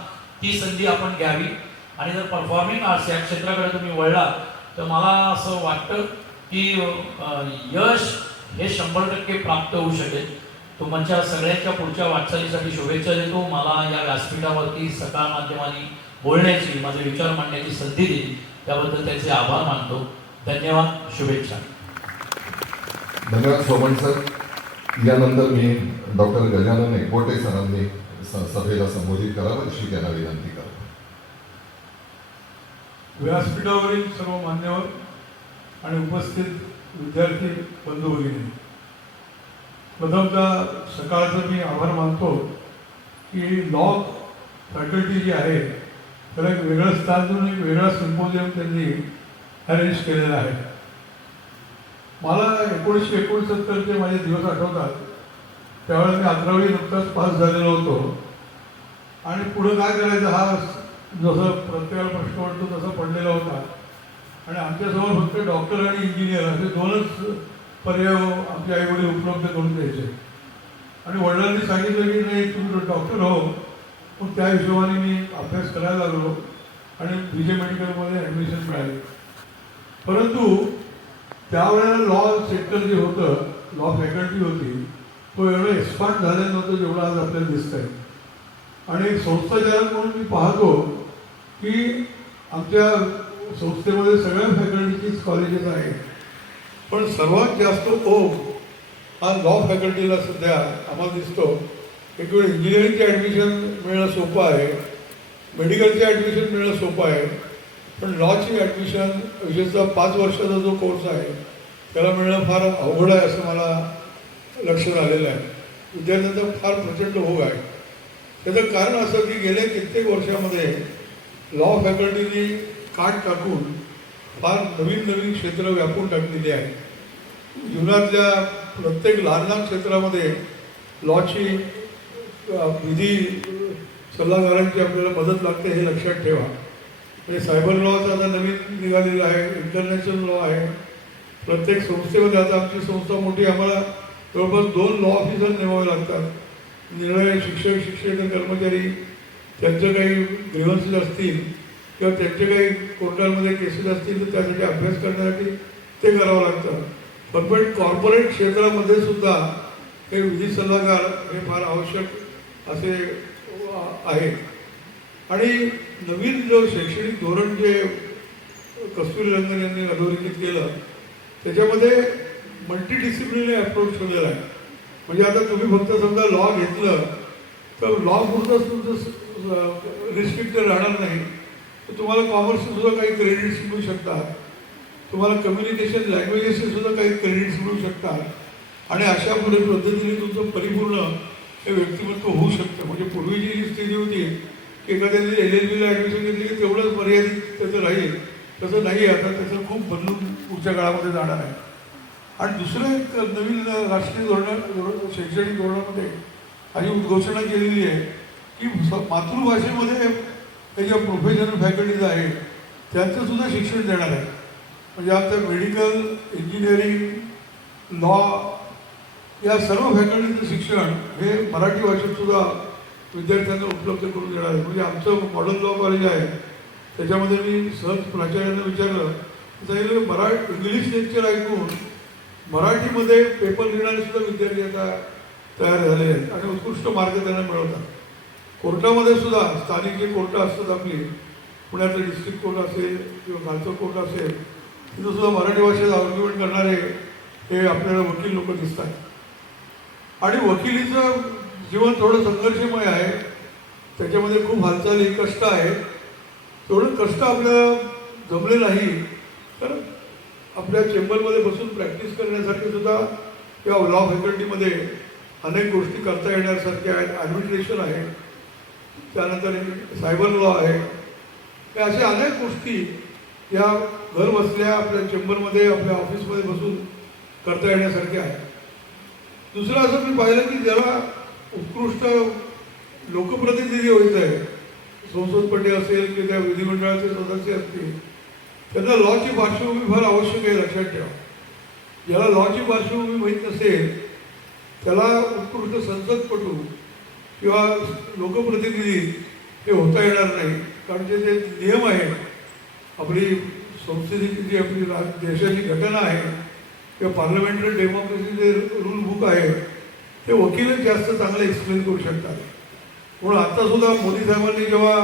ती संधी आपण घ्यावी. आणि जर परफॉर्मिंग आर्ट्स या क्षेत्राकडे तुम्ही वळला तर मला असं वाटतं की यश हे 100% प्राप्त होऊ शकेल. तुमच्या सगळ्यांच्या पुढच्या वाटचालीसाठी शुभेच्छा देतो. मला या व्यासपीठावरती सकाळ माध्यमांनी बोलण्याची, माझे विचार मांडण्याची संधी दिली त्याबद्दल त्याचे आभार मानतो. धन्यवाद. शुभेच्छा. धन्यवाद सोमण सर. यानंतर मी डॉक्टर गजानन एकबोटे सरांनी सभेला संबोधित करावं अशी त्यांना विनंती करतो. व्यासपीठावरील सर्व मान्यवर आणि उपस्थित विद्यार्थी बंधू भगिनी, प्रथमतः सकाळचं मी आभार मानतो की लॉ फॅकल्टी जी आहे त्याला एक वेगळं स्थान देऊन एक वेगळा सिम्पोजियम त्यांनी अरेंज केलेला आहे. मला 1969चे माझे दिवस आठवतात. त्यावेळेला मी 11वी नुकताच पास झालेलो होतो आणि पुढं काय करायचं हा जसं प्रत्येकाला प्रश्न वाटतो तसा पडलेला होता. आणि आमच्यासमोर फक्त डॉक्टर आणि इंजिनियर असे दोनच पर्याय आमचे आईवडील उपलब्ध करून द्यायचे. आणि वडिलांनी सांगितलं की नाही तुम्ही डॉक्टर हो. मग त्या हिशोबाने मी अभ्यास करायला लागलो आणि BJ मेडिकलमध्ये ॲडमिशन मिळाली. परंतु त्यावेळेला लॉ सेक्टर जे होतं, लॉ फॅकल्टी होती, तो एवढं एक्सपांड झालेलं नव्हतं जेवढं आज आपल्याला दिसत आहे. आणि संस्थाचालक म्हणून मी पाहतो की आमच्या संस्थेमध्ये सगळ्या फॅकल्टीचीच कॉलेजेस आहेत, पण सर्वात जास्त ओघ हा लॉ फॅकल्टीला सध्या आम्हाला दिसतो. एक वेळ इंजिनिअरिंगचे ॲडमिशन मिळणं सोपं आहे, मेडिकलचे ॲडमिशन मिळणं सोपं आहे, पण लॉची ॲडमिशन विशेषतः 5 वर्षाचा जो कोर्स आहे त्याला मिळणं फार अवघड आहे असं मला लक्षात आलेलं आहे. विद्यार्थ्यांचा फार प्रचंड ओघ आहे. त्याचं कारण असं की गेल्या कित्येक वर्षामध्ये लॉ फॅकल्टीने काट टाकून फार नवीन नवीन क्षेत्र व्यापून टाकलेली आहे. जीवनातल्या प्रत्येक लहान लहान क्षेत्रामध्ये लॉची विधी सल्लागारांची आपल्याला मदत लागते हे लक्षात ठेवा. म्हणजे सायबर लॉचा आता नवीन निघालेला आहे, इंटरनॅशनल लॉ आहे. प्रत्येक संस्थेमध्ये आता आमची संस्था मोठी, आम्हाला जवळपास 2 लॉ ऑफिसर नेमावे लागतात. निर्णय शिक्षक, शिक्षक कर्मचारी त्यांचं काही ग्रीव्हन्सेस असतील किंवा त्यांचे काही कोर्टामध्ये केसेस असतील तर त्यासाठी अभ्यास करण्यासाठी ते करावं लागतं. पण कॉर्पोरेट क्षेत्रामध्ये सुद्धा काही विधी सल्लागार हे फार आवश्यक असे आहे. आणि नवीन जो शैक्षणिक धोरण जे कस्तुरीरंगन यांनी अधोरेखित केलं त्याच्यामध्ये मल्टीडिसिप्लिनरी अप्रोच ठेवलेला आहे. म्हणजे आता तुम्ही फक्त समजा लॉ घेतलं तर लॉ पुरतंच तुमचं रिस्ट्रिक्टेड राहणार नाही, तर तुम्हाला कॉमर्सचे सुद्धा काही क्रेडिट्स मिळू शकतात, तुम्हाला कम्युनिकेशन लँग्वेजेसचे सुद्धा काही क्रेडिट्स मिळू शकतात. आणि अशा पद्धतीने तुमचं परिपूर्ण हे व्यक्तिमत्व होऊ शकतं. म्हणजे पूर्वीची जी स्थिती होती की एखाद्याने LLBला ॲडमिशन घेतली की तेवढंच मर्यादित त्याचं राहील, तसं नाही. आता त्याचं खूप बदलून पुढच्या काळामध्ये जाणार आहे. आणि दुसरं एक नवीन राष्ट्रीय शैक्षणिक धोरणामध्ये अशी उद्घोषणा केलेली आहे की मातृभाषेमध्ये हे ज्या प्रोफेशनल फॅकल्टीज आहेत त्यांचं सुद्धा शिक्षण देणार आहे. म्हणजे आमचं मेडिकल, इंजिनिअरिंग, लॉ या सर्व फॅकल्टीचं शिक्षण हे मराठी भाषेत सुद्धा विद्यार्थ्यांना उपलब्ध करून देणार आहे. म्हणजे आमचं मॉडर्न लॉ कॉलेज आहे त्याच्यामध्ये मी सहज प्राचार्यांना विचारलं, सांगितलं इंग्लिश लेक्चर ऐकून मराठीमध्ये पेपर लिहिणारे सुद्धा विद्यार्थी आता तयार झाले आहेत आणि उत्कृष्ट मार्ग त्यांना मिळवतात. कोर्टामध्ये सुद्धा स्थानिक जे कोर्ट असतात आपली, पुण्यातलं डिस्ट्रिक्ट कोर्ट असेल किंवा खालचं कोर्ट असेल, तिथं सुद्धा मराठी भाषेत आर्ग्युमेंट करणारे हे आपल्याला वकील लोक दिसतात. आणि वकिलीचं जीवन थोडं संघर्षमय आहे, त्याच्यामध्ये खूप हालचाली, कष्ट आहे. तेवढं कष्ट आपल्याला जमले नाही तर आपल्या चेंबरमध्ये बसून प्रॅक्टिस करण्यासाठी सुद्धा या लॉ फॅकल्टीमध्ये अनेक गोष्टी करता येण्यासारख्या आहेत. ॲडमिनिस्ट्रेशन आहे, त्यानंतर सायबर लॉ आहे, हे अशा अनेक गोष्टी या घर बसल्या आपल्या चेंबरमध्ये आपल्या ऑफिसमध्ये बसून करता येण्यासारख्या आहे. दुसरं असं मी पाहिलं की ज्याला उत्कृष्ट लोकप्रतिनिधी व्हायचं आहे, संसदपती असेल की त्या विधिमंडळाचे सदस्य असतील, त्यांना लॉची पार्श्वभूमी फार आवश्यक आहे. लक्षात ठेवा, ज्याला लॉची पार्श्वभूमी माहीत नसेल त्याला उत्कृष्ट संसदपटू किंवा लोकप्रतिनिधी हे होता येणार नाही. कारण जे नियम आहेत, आपली संस्थेची जी आपली देशाची घटना आहे किंवा पार्लमेंटरी डेमोक्रेसी जे रूल बुक आहे ते वकीलच जास्त चांगलं एक्सप्लेन करू शकतात. म्हणून आत्तासुद्धा मोदी साहेबांनी जेव्हा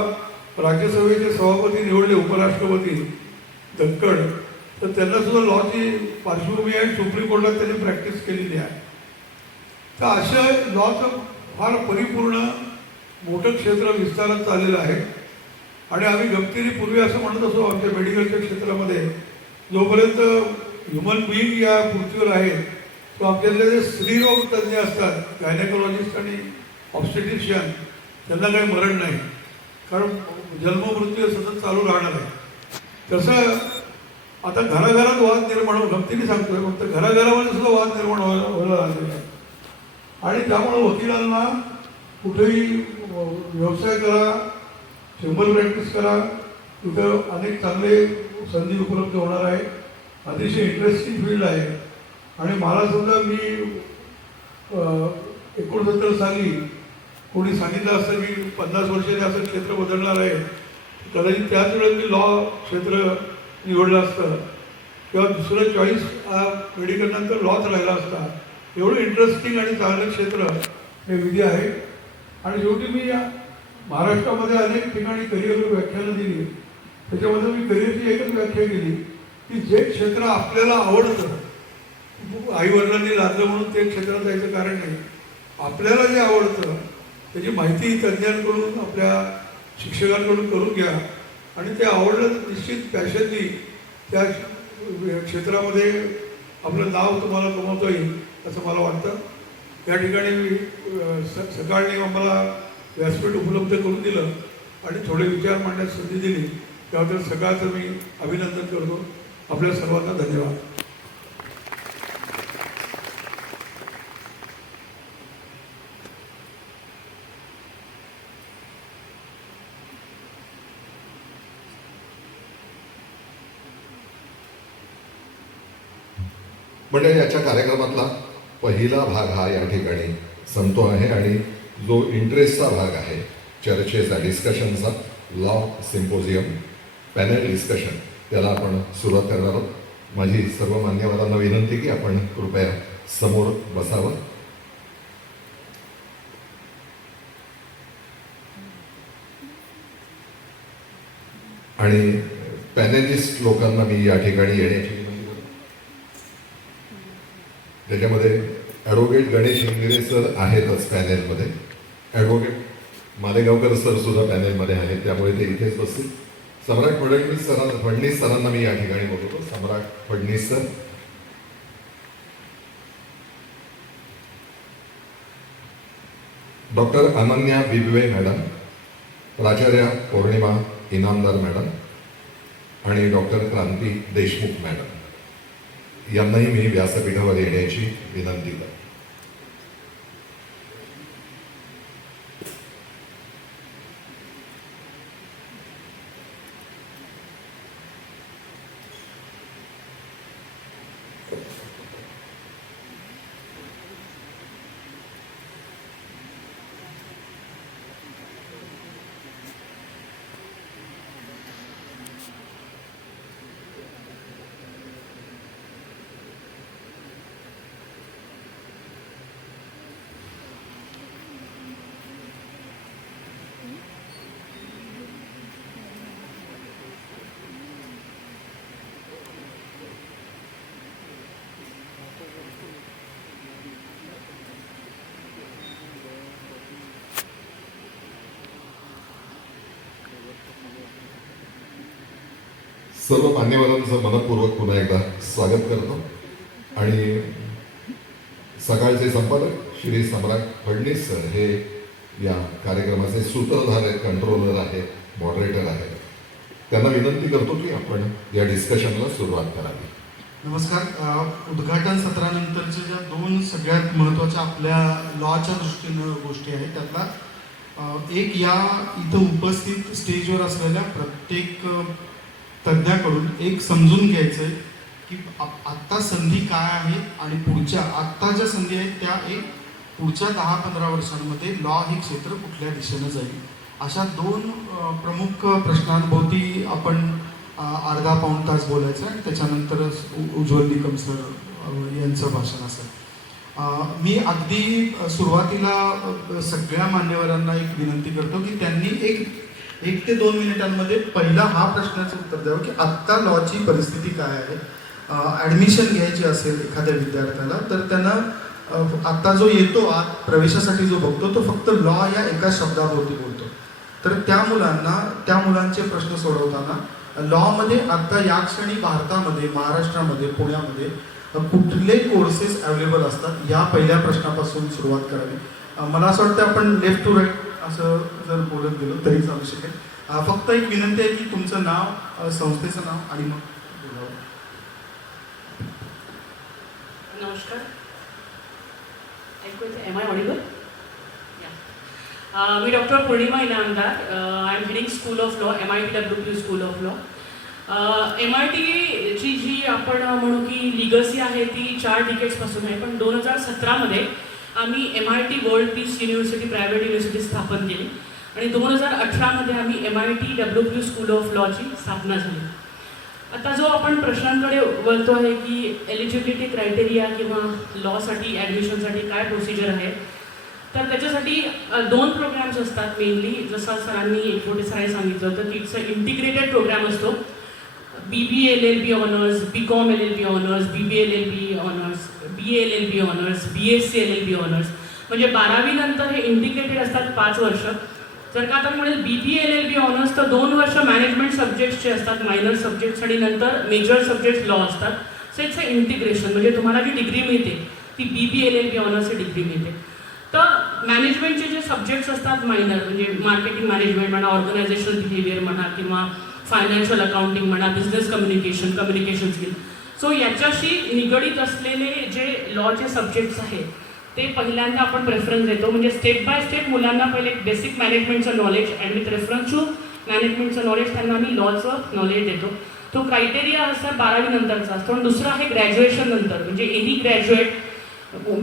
राज्यसभेचे सभापती निवडले उपराष्ट्रपती धनखड, तर त्यांना सुद्धा लॉची पार्श्वभूमी आहे, सुप्रीम कोर्टात त्यांनी प्रॅक्टिस केलेली आहे. तर अशा लॉचं फार परिपूर्ण मोठं क्षेत्र विस्तारात चाललेलं आहे. आणि आम्ही गमतीने पूर्वी असं म्हणत असो आमच्या मेडिकलच्या क्षेत्रामध्ये, जोपर्यंत ह्युमन बिईंग या पृथ्वीवर आहे तो आपल्याला जे स्त्रीरोग तज्ज्ञ असतात, गायनेकॉलॉजिस्ट आणि ऑब्स्टेट्रिशियन, त्यांना काही मरण नाही, कारण जन्ममृत्यू सतत चालू राहणार आहे. तसं आता घराघरात वाद निर्माण गमतीने सांगतोय, फक्त घराघरामध्ये सुद्धा वाद निर्माण व्हायला लागलेला आहे. आणि त्यामुळे वकिलांना कुठेही व्यवसाय करा, चेंबर प्रॅक्टिस करा, तिथं अनेक चांगले संधी उपलब्ध होणार आहे. अतिशय इंटरेस्टिंग फील्ड आहे. आणि मला सुद्धा मी 69 साली कोणी सांगितलं असतं की 50 वर्षांनी असं क्षेत्र बदलणार आहे, कदाचित त्याच वेळेस मी लॉ क्षेत्र निवडलं असतं किंवा दुसरं चॉईस मेडिकल नंतर लॉच राहिला असता. एवढं इंटरेस्टिंग आणि चांगलं क्षेत्र हे विधी आहे. आणि शेवटी मी या महाराष्ट्रामध्ये अनेक ठिकाणी करिअरवर व्याख्यानं दिली. त्याच्यामध्ये मी करिअरची एकच व्याख्या केली की जे क्षेत्र आपल्याला आवडतं, आईवडिलांनी लागलं म्हणून ते क्षेत्रात जायचं कारण नाही, आपल्याला जे आवडतं त्याची माहिती तज्ज्ञांकडून, आपल्या शिक्षकांकडून करून घ्या आणि ते आवडलं तर निश्चित पॅशननी त्या क्षेत्रामध्ये आपलं नाव तुम्हाला कमवता येईल असं मला वाटतं. या ठिकाणी सकाळने आम्हाला व्यासपीठ उपलब्ध करून दिलं आणि थोडे विचार मांडण्यास संधी दिली, त्याबद्दल सगळ्याचं मी अभिनंदन करतो. आपल्या सर्वांना धन्यवाद. म्हणजे याच्या कार्यक्रमातला पहिला भाग हा या ठिकाणी संपतो आहे. आणि जो इंटरेस्टचा भाग आहे, चर्चेचा, डिस्कशनचा, लॉ सिम्पोजियम पॅनल डिस्कशन, त्याला आपण सुरुवात करणार आहोत. माझी सर्व मान्यवरांना विनंती की आपण कृपया समोर बसावं. आणि पॅनलिस्ट लोकांना मी या ठिकाणी येण्याची विनंती करतो. त्याच्यामध्ये ॲडव्होकेट गणेश इंगरे सर आहेतच पॅनेलमध्ये, ॲडव्होकेट मालेगावकर सर सुद्धा पॅनेलमध्ये आहेत, त्यामुळे ते इथेच बसतील. सम्राट फडणीस सरांना मी या ठिकाणी बोलवतो. Samrat Phadnis sir, doctor Ananya Bibwe madam, प्राचार्य पौर्णिमा इनामदार मॅडम आणि डॉक्टर क्रांती देशमुख मॅडम यांनाही मी व्यासपीठावर येण्याची विनंती करतो. सर्व मान्यवरांचं मनपूर्वक पुन्हा एकदा स्वागत करतो. आणि सकाळचे संपादक श्री सम्राट फडणीस सर हे या कार्यक्रमाचे सूत्रधार आहेत, कंट्रोलर आहेत, मॉडरेटर आहेत. त्यांना विनंती करतो की आपण या डिस्कशनला सुरुवात करावी. नमस्कार. उद्घाटन सत्रानंतरच्या ज्या दोन सगळ्यात महत्त्वाच्या आपल्या लॉच्या दृष्टीनं गोष्टी आहेत, त्यातला एक, या इथं उपस्थित स्टेजवर असलेल्या प्रत्येक तज्ज्ञाकडून एक समजून घ्यायचं आहे की आत्ता संधी काय आहे आणि पुढच्या आत्ता ज्या संधी आहेत त्या एक पुढच्या 10-15 वर्षांमध्ये लॉ हे क्षेत्र कुठल्या दिशेनं जाईल, अशा दोन प्रमुख प्रश्नांभोवती आपण अर्धा पाऊण तास बोलायचं. आणि त्याच्यानंतरच उज्ज्वल निकम सर यांचं भाषण असेल. मी अगदी सुरुवातीला सगळ्या मान्यवरांना एक विनंती करतो की त्यांनी एक ते 2 मिनिटांमध्ये पहिला हा प्रश्नाचं उत्तर द्यावं की आत्ता लॉची परिस्थिती काय आहे. ॲडमिशन घ्यायची असेल एखाद्या विद्यार्थ्याला तर त्यानं आत्ता जो येतो आत प्रवेशासाठी जो बघतो तो फक्त लॉ या एका शब्दाभोवती बोलतो. तर त्या मुलांचे प्रश्न सोडवताना लॉमध्ये आत्ता या क्षणी भारतामध्ये, महाराष्ट्रामध्ये, पुण्यामध्ये कुठले कोर्सेस अवेलेबल असतात या पहिल्या प्रश्नापासून सुरुवात करावी. मला असं वाटतं आपण लेफ्ट टू राईट असं जर बोलत गेलो तरी चालू शकेल. फक्त एक विनंती आहे की तुमचं नाव, संस्थेचं नाव आणि मग बोलावं. नमस्कार. ऐकू येते? Am I audible? मी doctor Purnima Inamdar. I am heading school of law, MITWP school of law. MITची जी आपण म्हणू की लिगसी आहे ती 4 डिकेड्सपासून आहे, पण 2017मध्ये आम्ही MIT world peace university private university स्थापन केली आणि 2018मध्ये आम्ही MITWP स्कूल ऑफ लॉची स्थापना झाली. आता जो आपण प्रश्नांकडे वळतो आहे की एलिजिबिलिटी क्रायटेरिया किंवा लॉसाठी ॲडमिशनसाठी काय प्रोसिजर आहे, तर त्याच्यासाठी 2 प्रोग्राम्स असतात मेनली. जसं सरांनी एकवटे सरांनी सांगितलं होतं की इट्स अ इंटिग्रेटेड प्रोग्राम असतो. BBA LLB honours, BCom LLB honours, BBA LLB honours, BA LLB honours, BSc LLB honours. म्हणजे 12वी नंतर हे इंटिग्रेटेड असतात 5 वर्ष. जर का आपण म्हणेल BBA LLB ऑनर्स तर 2 वर्ष मॅनेजमेंट सब्जेक्ट्सचे असतात, मायनर सब्जेक्ट्स, आणि नंतर मेजर सब्जेक्ट्स लॉ असतात. So it's a integration. म्हणजे तुम्हाला जी डिग्री मिळते ती BBA LLB ऑनर्सची डिग्री मिळते. तर मॅनेजमेंटचे जे सब्जेक्ट्स असतात मायनर, म्हणजे मार्केटिंग मॅनेजमेंट म्हणा, ऑर्गनायझेशनल बिहेवियर म्हणा, किंवा फायनान्शियल अकाउंटिंग म्हणा, बिझनेस कम्युनिकेशन स्किल, सो याच्याशी निगडीत असलेले जे लॉचे सब्जेक्ट्स आहेत ते पहिल्यांदा आपण प्रेफरन्स देतो. म्हणजे स्टेप बाय स्टेप मुलांना पहिले बेसिक मॅनेजमेंटचं knowledge and with reference to मॅनेजमेंटचं नॉलेज त्यांना आम्ही लॉचं नॉलेज देतो. तो क्रायटेरिया असं 12वी नंतरचा असतो. आणि दुसरा आहे ग्रॅज्युएशन नंतर, म्हणजे any graduate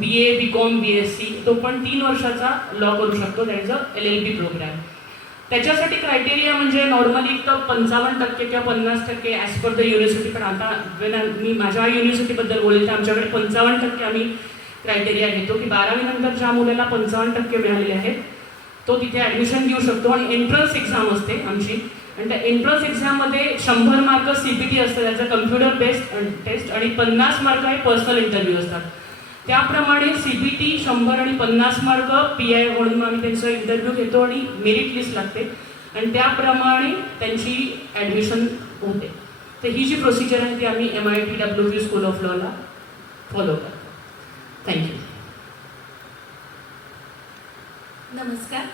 BA, BCom, BSc तो पण 3 वर्षाचा लॉ करू शकतो. That is a LLB program. त्याच्यासाठी क्रायटेरिया म्हणजे नॉर्मली तर 55% किंवा 50% ॲज पर द युनिव्हर्सिटी. पण आता मी माझ्या युनिव्हर्सिटीबद्दल बोलेल तर आमच्याकडे 55% आम्ही क्रायटेरिया घेतो की 12वी नंतर ज्या मुलाला 55% मिळालेले आहेत तो तिथे ॲडमिशन घेऊ शकतो. आणि एंट्रन्स एक्झाम असते आमची, आणि त्या एंट्रन्स एक्झाममध्ये 100 मार्क CPT असतं, त्याचं कम्प्युटर बेस्ड टेस्ट, आणि 50 मार्क हे पर्सनल इंटरव्ह्यू असतात. त्याप्रमाणे CPT 100 आणि 50 मार्क PI म्हणून आम्ही त्यांचा इंटरव्ह्यू घेतो आणि मेरिट लिस्ट लागते आणि त्याप्रमाणे त्यांची ॲडमिशन होते. तर ही जी प्रोसिजर आहे ती आम्ही MITWP स्कूल ऑफ लॉला फॉलो करतो. थँक्यू. नमस्कार.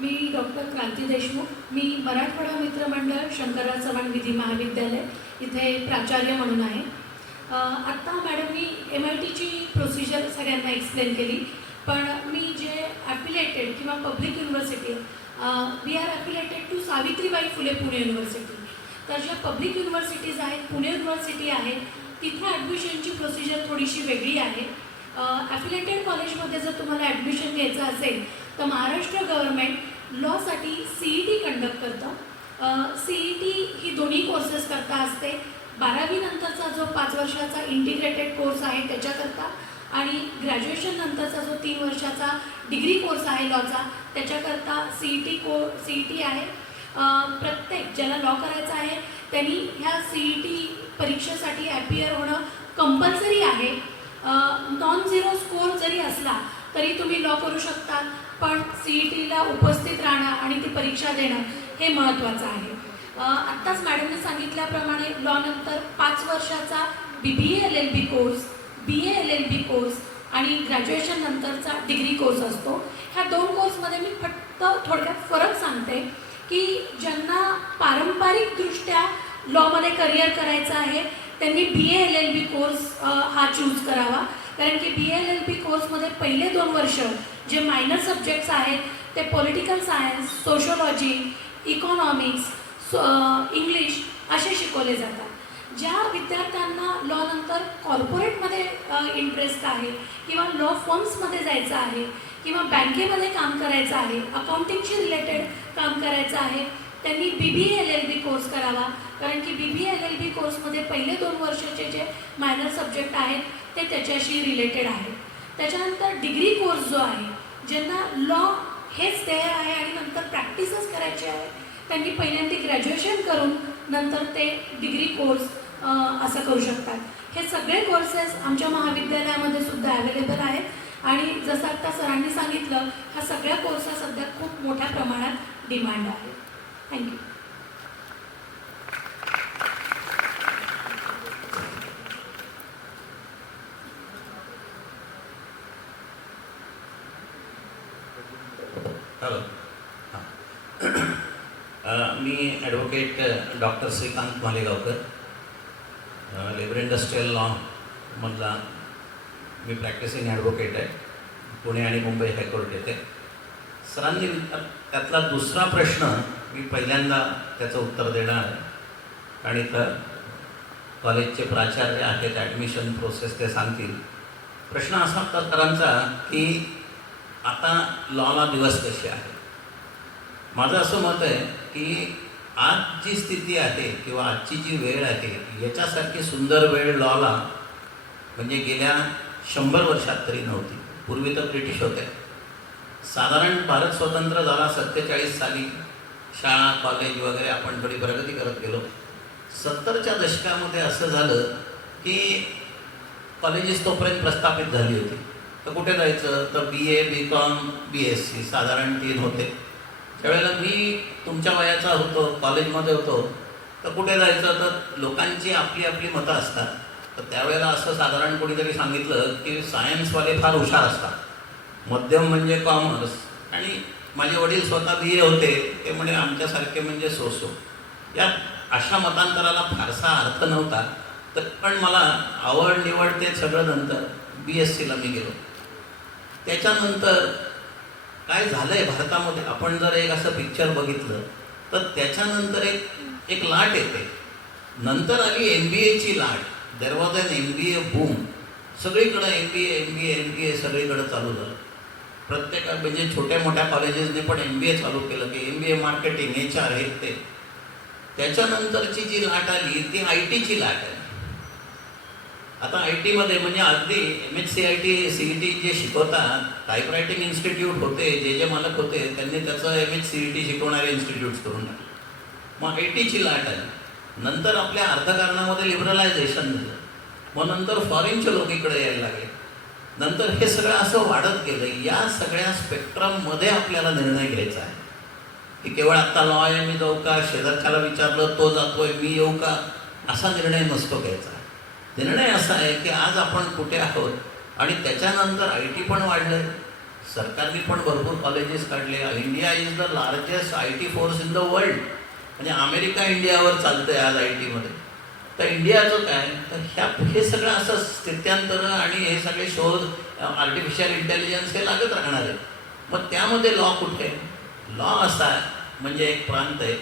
मी डॉक्टर क्रांती देशमुख. मी मराठवाडा मित्रमंडळ शंकरराव चव्हाण विधी महाविद्यालय इथे प्राचार्य म्हणून आहे. आत्ता मॅडम मी MITची प्रोसिजर सगळ्यांना एक्सप्लेन केली, पण मी जे ॲफिलेटेड किंवा public university, we are affiliated to Savitribai Phule Pune university. तर ज्या पब्लिक युनिव्हर्सिटीज आहेत, पुणे युनिव्हर्सिटी आहे, तिथे ॲडमिशनची प्रोसिजर थोडीशी वेगळी आहे. ॲफिलेटेड कॉलेजमध्ये जर तुम्हाला ॲडमिशन घ्यायचं असेल तर महाराष्ट्र गव्हर्नमेंट लॉसाठी CET कंडक्ट करतं. CET ही दोन्ही कोर्सेस करता असते. 12वी नंतरचा जो 5 वर्षाचा इंटिग्रेटेड कोर्स आहे त्याच्याकरता, आणि ग्रॅज्युएशन नंतरचा जो 3 वर्षाचा डिग्री कोर्स आहे लॉचा त्याच्याकरता CET आहे. प्रत्येक ज्याला लॉ करायचा आहे त्यांनी ह्या CET परीक्षेसाठी ॲपियर होणं कंपल्सरी आहे. नॉन झिरो स्कोर जरी असला तरी तुम्ही लॉ करू शकता, पण CETला उपस्थित राहणं आणि ती परीक्षा देणं हे महत्त्वाचं आहे. आत्ताच मॅडमने सांगितल्याप्रमाणे लॉ नंतर 5 वर्षाचा BBA LLB course, BA LLB course आणि ग्रॅज्युएशन नंतरचा डिग्री कोर्स असतो. ह्या 2 कोर्समध्ये मी फक्त थोडक्यात फरक सांगते की ज्यांना पारंपरिकदृष्ट्या लॉमध्ये करिअर करायचं आहे त्यांनी BA LLB कोर्स हा चूज करावा. कारण की BA LLB कोर्समध्ये पहिले 2 वर्ष जे मायनर सब्जेक्ट्स आहेत ते political science, sociology, economics, English असे शिकवले जातात. ज्या विद्यार्थ्यांना लॉ नंतर कॉर्पोरेटमध्ये इंटरेस्ट आहे किंवा लॉ फर्म्समध्ये जायचं आहे किंवा बँकेमध्ये काम करायचं आहे, अकाउंटिंगशी रिलेटेड काम करायचं आहे, त्यांनी BBA LLB कोर्स करावा. कारण की BBA LLB कोर्समध्ये पहिले 2 वर्षाचे जे मायनर सब्जेक्ट आहेत ते त्याच्याशी रिलेटेड आहे. त्याच्यानंतर डिग्री कोर्स जो आहे, ज्यांना लॉ हेच ध्येय आहे आणि नंतर प्रॅक्टिसच करायची आहे, त्यांनी पहिल्यांदा ग्रॅज्युएशन करून नंतर ते डिग्री कोर्स असं करू शकतात. हे सगळे कोर्सेस आमच्या महाविद्यालयामध्ये सुद्धा अवेलेबल आहेत आणि जसं आत्ता सरांनी सांगितलं, ह्या सगळ्या कोर्सला सध्या खूप मोठ्या प्रमाणात डिमांड आहे. थँक्यू. हॅलो. मी advocate doctor Shrikant Malegaonkar, labour industrial लॉमधला मी प्रॅक्टिसिंग ॲडव्होकेट आहे, पुणे आणि मुंबई हायकोर्ट येथे. सरांनी त्यातला दुसरा प्रश्न मी पहिल्यांदा त्याचं उत्तर देणार आहे आणि तर कॉलेजचे प्राचार्य आहेत, ॲडमिशन प्रोसेस ते सांगतील. प्रश्न असा होता सरांचा की आता लॉला दिवस कसे आहे. माझं असं मत आहे की आज जी स्थिती आहे किंवा आजची जी वेळ आहे याच्यासारखी सुंदर वेळ लॉला म्हणजे गेल्या 100 वर्षात तरी नव्हती. पूर्वी तर ब्रिटिश होते. साधारण भारत स्वतंत्र झाला 47 साली, शाळा कॉलेज वगैरे आपण थोडी प्रगती करत गेलो. 70च्या दशकामध्ये असं झालं की कॉलेजेस तोपर्यंत प्रस्थापित झाली होती. तर कुठे जायचं तर BA BCom BSc साधारण 3 होते. त्यावेळेला मी तुमच्या वयाचा होतो, कॉलेजमध्ये होतो, तर कुठे जायचं तर लोकांची आपली आपली मतं असतात. तर त्यावेळेला असं साधारण कोणीतरी सांगितलं की सायन्सवाले फार हुशार असतात, मध्यम म्हणजे कॉमर्स, आणि माझे वडील स्वतः BA होते, ते म्हणे आमच्यासारखे म्हणजे सो. या अशा मतांतराला फारसा अर्थ नव्हता. तर पण मला आवड निवड ते सगळं नंतर BScला मी गेलो. त्याच्यानंतर काय झालं आहे भारतामध्ये, आपण जर एक असं पिक्चर बघितलं तर त्याच्यानंतर एक लाट येते. नंतर आली MBAची लाट. There was an MBA boom. सगळीकडं MBA सगळीकडं चालू झालं. प्रत्येक म्हणजे छोट्या मोठ्या कॉलेजेसने पण MBA चालू केलं की MBA मार्केटिंग HR हे ते. त्याच्यानंतरची जी लाट आली ती ITची लाट आहे. आता ITमध्ये म्हणजे अगदी MHCIT CET जे शिकवतात, टाईपरायटिंग इन्स्टिट्यूट होते, जे मालक होते त्यांनी त्याचं MHCET शिकवणारे इन्स्टिट्यूट्स करून टाकले. मग ITची लाट आली. नंतर आपल्या अर्थकारणामध्ये लिबरलायझेशन झालं. मग नंतर फॉरेनचे लोक इकडे यायला लागले. नंतर हे सगळं असं वाढत गेलं. या सगळ्या स्पेक्ट्रममध्ये आपल्याला निर्णय घ्यायचा आहे की केवळ आत्ता लॉ आहे मी जाऊ का, शेजारच्याला विचारलं तो जातोय मी येऊ का, असा निर्णय नसतो घ्यायचा. निर्णय असा आहे की आज आपण कुठे आहोत आणि त्याच्यानंतर IT पण वाढलं आहे. सरकारने पण भरपूर कॉलेजेस काढले. India is the largest IT force in the world. म्हणजे अमेरिका इंडियावर चालतं आहे आज ITमध्ये. तर इंडियाचं काय तर हे सगळं असं स्थित्यांतरं आणि हे सगळे शोध, आर्टिफिशियल इंटेलिजन्स हे लागत राहणार आहे. मग त्यामध्ये लॉ कुठे? लॉ असा आहे म्हणजे एक प्रांत आहे.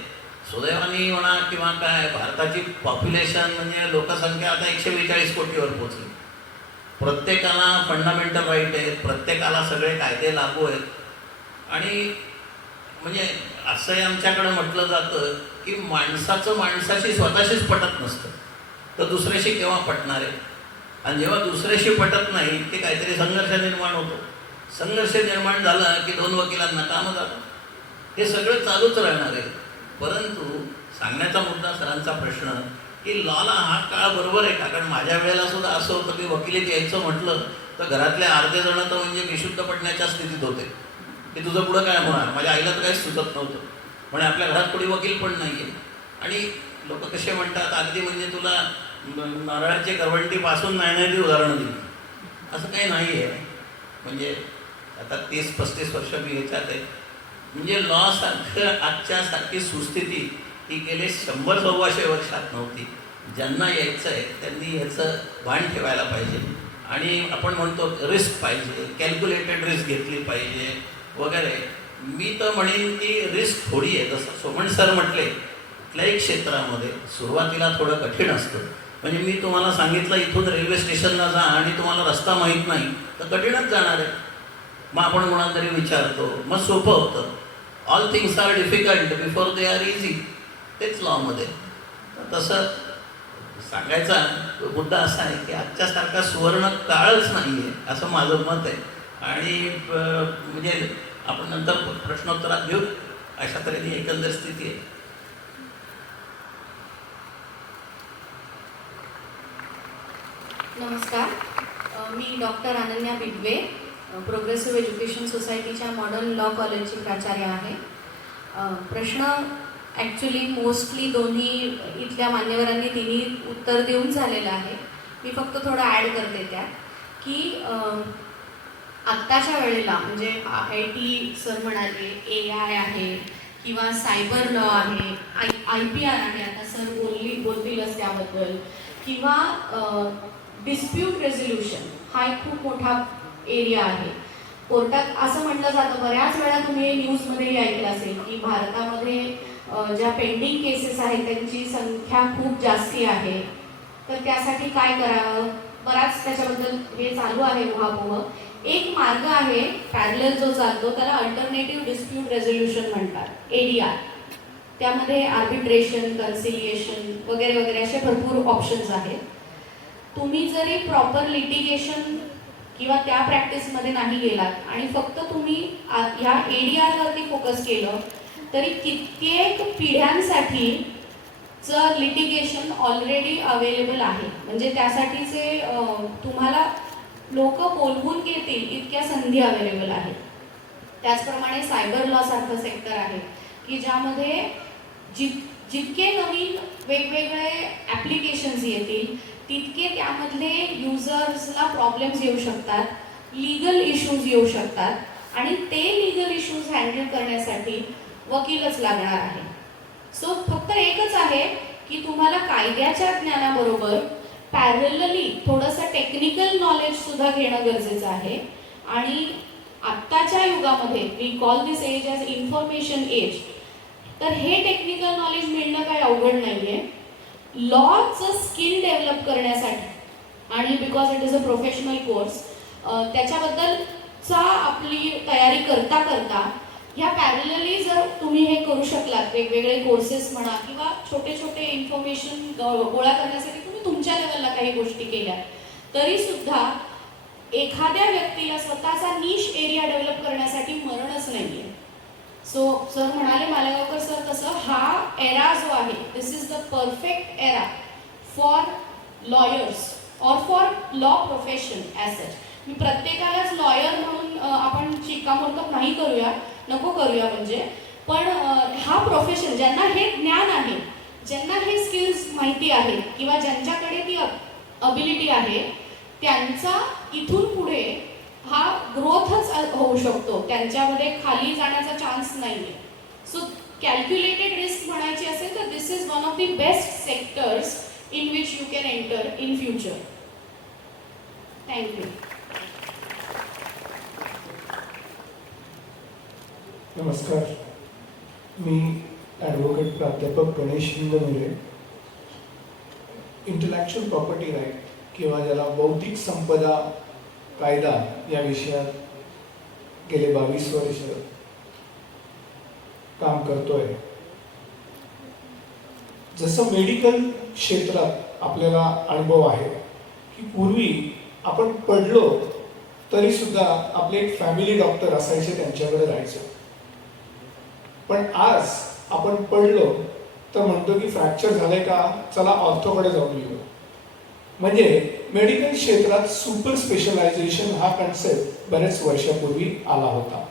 सुदैवानी म्हणा किंवा काय, भारताची पॉप्युलेशन म्हणजे लोकसंख्या आता 142 कोटीवर पोचली. प्रत्येकाला फंडामेंटल राईट आहेत, प्रत्येकाला सगळे कायदे लागू आहेत. आणि म्हणजे असंही आमच्याकडं म्हटलं जातं की माणसाचं माणसाशी स्वतःशीच पटत नसतं तर दुसऱ्याशी केव्हा पटणार आहे. आणि जेव्हा दुसऱ्याशी पटत नाही ते काहीतरी संघर्ष निर्माण होतो. संघर्ष निर्माण झाला की 2 वकिलांना कामं जातं. हे सगळं चालूच राहणार आहे. परंतु सांगण्याचा मुद्दा सरांचा प्रश्न की लॉला हा काळ बरोबर आहे का. कारण माझ्या वेळेला सुद्धा असं होतं की वकिलीत यायचं म्हटलं तर घरातले अर्धे जण तर म्हणजे बेशुद्ध पडण्याच्या स्थितीत होते की तुझं पुढं काय होणार. माझ्या आईला तर काहीच सुचत नव्हतं. म्हणजे आपल्या घरात कोणी वकील पण नाही आहे. आणि लोक कसे म्हणतात अगदी म्हणजे तुला नारळाची करवंटीपासून नाही उदाहरणं दिली. असं काही नाही आहे. म्हणजे आता 30-35 वर्ष मी ह्याच्यात आहे. म्हणजे लॉ सारखं आजच्यासारखी सुस्थिती ही गेले 100-125 वर्षात नव्हती. ज्यांना यायचं आहे त्यांनी ह्याचं भान ठेवायला पाहिजे. आणि आपण म्हणतो रिस्क पाहिजे, कॅल्क्युलेटेड रिस्क घेतली पाहिजे वगैरे. मी तर म्हणेन की रिस्क थोडी आहे. जसं सोमण सर म्हटले कुठल्याही क्षेत्रामध्ये सुरुवातीला थोडं कठीण असतं. म्हणजे मी तुम्हाला सांगितलं इथून रेल्वे स्टेशनला जा आणि तुम्हाला रस्ता माहीत नाही तर कठीणच जाणार आहे. मग आपण कोणाला तरी विचारतो मग सोपं होतं. All things are difficult before they are easy. तेच लॉमध्ये. तसं सांगायचा मुद्दा असा आहे की आजच्यासारखा सुवर्ण काळच नाही आहे असं माझं मत आहे. आणि म्हणजे आपण नंतर प्रश्नोत्तरात घेऊ, अशा तऱ्हेने एकंदर स्थिती आहे. नमस्कार, मी doctor Ananya Bidwe, progressive education सोसायटीच्या मॉडर्न लॉ कॉलेजची प्राचार्य आहे. प्रश्न ॲक्च्युली मोस्टली दोन्ही इथल्या मान्यवरांनी तिन्ही उत्तर देऊन झालेलं आहे. मी फक्त थोडं ॲड करते त्यात की आत्ताच्या वेळेला म्हणजे IT सर म्हणाले, AI आहे किंवा सायबर लॉ आहे, IPR आहे, आता सर बोलतीलच त्याबद्दल, किंवा डिस्प्यूट रेझोल्युशन हा एक खूप मोठा एरिया आहे. कोर्टात असं म्हटलं जातं, बऱ्याच वेळा तुम्ही न्यूजमध्येही ऐकलं असेल की भारतामध्ये ज्या पेंडिंग केसेस आहेत त्यांची संख्या खूप जास्ती आहे. तर त्यासाठी काय करावं, बराच त्याच्याबद्दल हे चालू आहे उहापोह. एक मार्ग आहे पॅरलल जो चालतो त्याला अल्टरनेटिव्ह डिस्प्यूट रेझोल्युशन म्हणतात, ADR. त्यामध्ये आर्बिट्रेशन, कन्सिलिएशन वगैरे वगैरे असे भरपूर ऑप्शन्स आहेत. तुम्ही जरी प्रॉपर लिटिगेशन किंवा त्या प्रॅक्टिसमध्ये नाही गेलात आणि फक्त तुम्ही ह्या ADRवरती फोकस केलं तरी कित्येक पिढ्यांसाठीचं लिटिगेशन ऑलरेडी अवेलेबल आहे. म्हणजे त्यासाठीचे तुम्हाला लोक बोलवून घेतील इतक्या संधी अवेलेबल आहेत. त्याचप्रमाणे सायबर लॉ सारखं सेक्टर आहे की ज्यामध्ये जितके नवीन वेगवेगळे ॲप्लिकेशन्स येतील तितके त्यामधले युजर्सला प्रॉब्लेम्स येऊ शकतात, लीगल इश्यूज येऊ शकतात आणि ते लीगल इश्यूज हँडल करण्यासाठी वकीलच लागणार आहे. सो फक्त एकच आहे की तुम्हाला कायद्याच्या ज्ञानाबरोबर पॅरलली थोडंसं टेक्निकल नॉलेज सुद्धा घेणं गरजेचं आहे. आणि आत्ताच्या युगामध्ये we call this age as information age, तर हे टेक्निकल नॉलेज मिळणं काही अवघड नाही आहे. लॉचं स्किल डेव्हलप करण्यासाठी आणि because it is a professional course, त्याच्याबद्दलचा आपली तयारी करता करता ह्या पॅरलली जर तुम्ही हे करू शकलात, वेगवेगळे कोर्सेस म्हणा किंवा छोटे छोटे इन्फॉर्मेशन गोळा करण्यासाठी तुम्ही तुमच्या लेवलला काही गोष्टी केल्या तरी सुद्धा एखाद्या व्यक्तीला स्वतःचा निश एरिया डेव्हलप करण्यासाठी मरणच नाहीये. सो सर म्हणाले, मालेगावकर सर, तसं हा एरा जो आहे this is the perfect era for lawyers or for law profession as such. मी प्रत्येकालाच लॉयर म्हणून आपण शिक्कामोर्तब नाही करूया, नको करूया म्हणजे, पण हा प्रोफेशन ज्यांना हे ज्ञान आहे, ज्यांना हे स्किल्स माहिती आहेत किंवा ज्यांच्याकडे ती अबिलिटी आहे त्यांचा इथून पुढे हा ग्रोथच होऊ शकतो, त्यांच्यामध्ये खाली जाण्याचा चान्स नाही आहे. सो कॅल्क्युलेटेड रिस्क म्हणायची असेल तर this is one of the best sectors in which you can enter in future. Thank you. नमस्कार, मी ॲडव्होकेट प्राध्यापक Ganesh Hingmire. Intellectual property right किंवा ज्याला बौद्धिक संपदा कायदा या विषयात गेले 22 वर्ष काम करतोय. जसं मेडिकल क्षेत्रात आपल्याला अनुभव आहे की पूर्वी आपण पडलो तरी सुद्धा आपले एक फॅमिली डॉक्टर असायचे, त्यांच्याकडे जायचं. पण आज आपण पडलो तर म्हणतो की फ्रॅक्चर झालंय का, चला ऑर्थोकडे जाऊन येऊ. म्हणजे मेडिकल क्षेत्रात सुपर स्पेशलायझेशन हा कन्सेप्ट बरेच वर्षापूर्वी आला होता.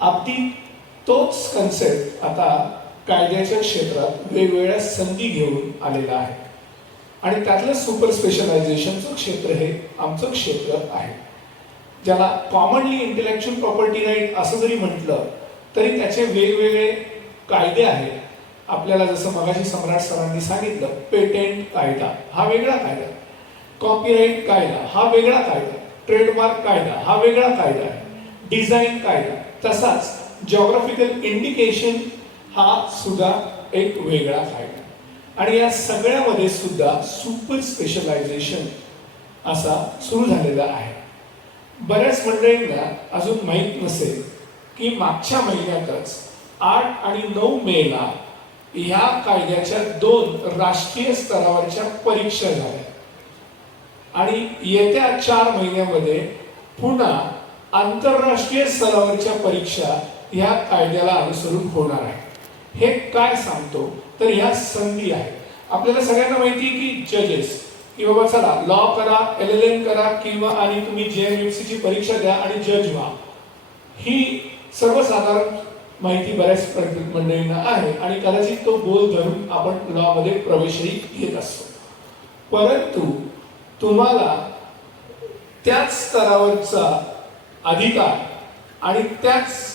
अगदी तोच कन्सेप्ट आता कायद्याच्या क्षेत्रात वेगवेगळ्या संधी घेऊन आलेला आहे. आणि त्यातलं सुपर स्पेशलायझेशनचं क्षेत्र हे आमचं क्षेत्र आहे, ज्याला कॉमनली इंटेलेक्च्युअल प्रॉपर्टी राईट असं जरी म्हटलं तरी त्याचे वेगवेगळे कायदे आहेत. आपल्याला जसं मगाशी सम्राट सरांनी सांगितलं, पेटेंट कायदा हा वेगळा कायदा, कॉपीराईट कायदा हा वेगळा कायदा, ट्रेडमार्क कायदा हा वेगळा कायदा आहे, डिझाईन कायदा, तसाच जॉग्राफिकल इंडिकेशन हा सुद्धा एक वेगळा कायदा. आणि या सगळ्यामध्ये सुद्धा सुपर स्पेशलायझेशन असा सुरू झालेला आहे. बऱ्याच मंडळींना अजून माहीत नसेल की मागच्या महिन्यातच 8 आणि 9 मेला ह्या कायद्याच्या 2 राष्ट्रीय स्तरावरच्या परीक्षा झाल्या आणि येत्या 4 महिन्यामध्ये पुन्हा आंतरराष्ट्रीय स्तरावरच्या परीक्षा ह्या कायद्याला अनुसरून होणार आहे. हे काय सांगतो तर ह्या संधी आहे. आपल्याला सगळ्यांना माहिती आहे की जजेस की बाबा चला लॉ करा, LLM करा किंवा आणि तुम्ही JMFC ची परीक्षा द्या आणि जज व्हा, ही सर्वसाधारण माहिती बऱ्याच मंडळींना आहे आणि कदाचित तो बोल धरून आपण लॉ मध्ये प्रवेशही घेत असतो. परंतु तुम्हाला त्याच स्तरावरचा अधिकार आणि त्याच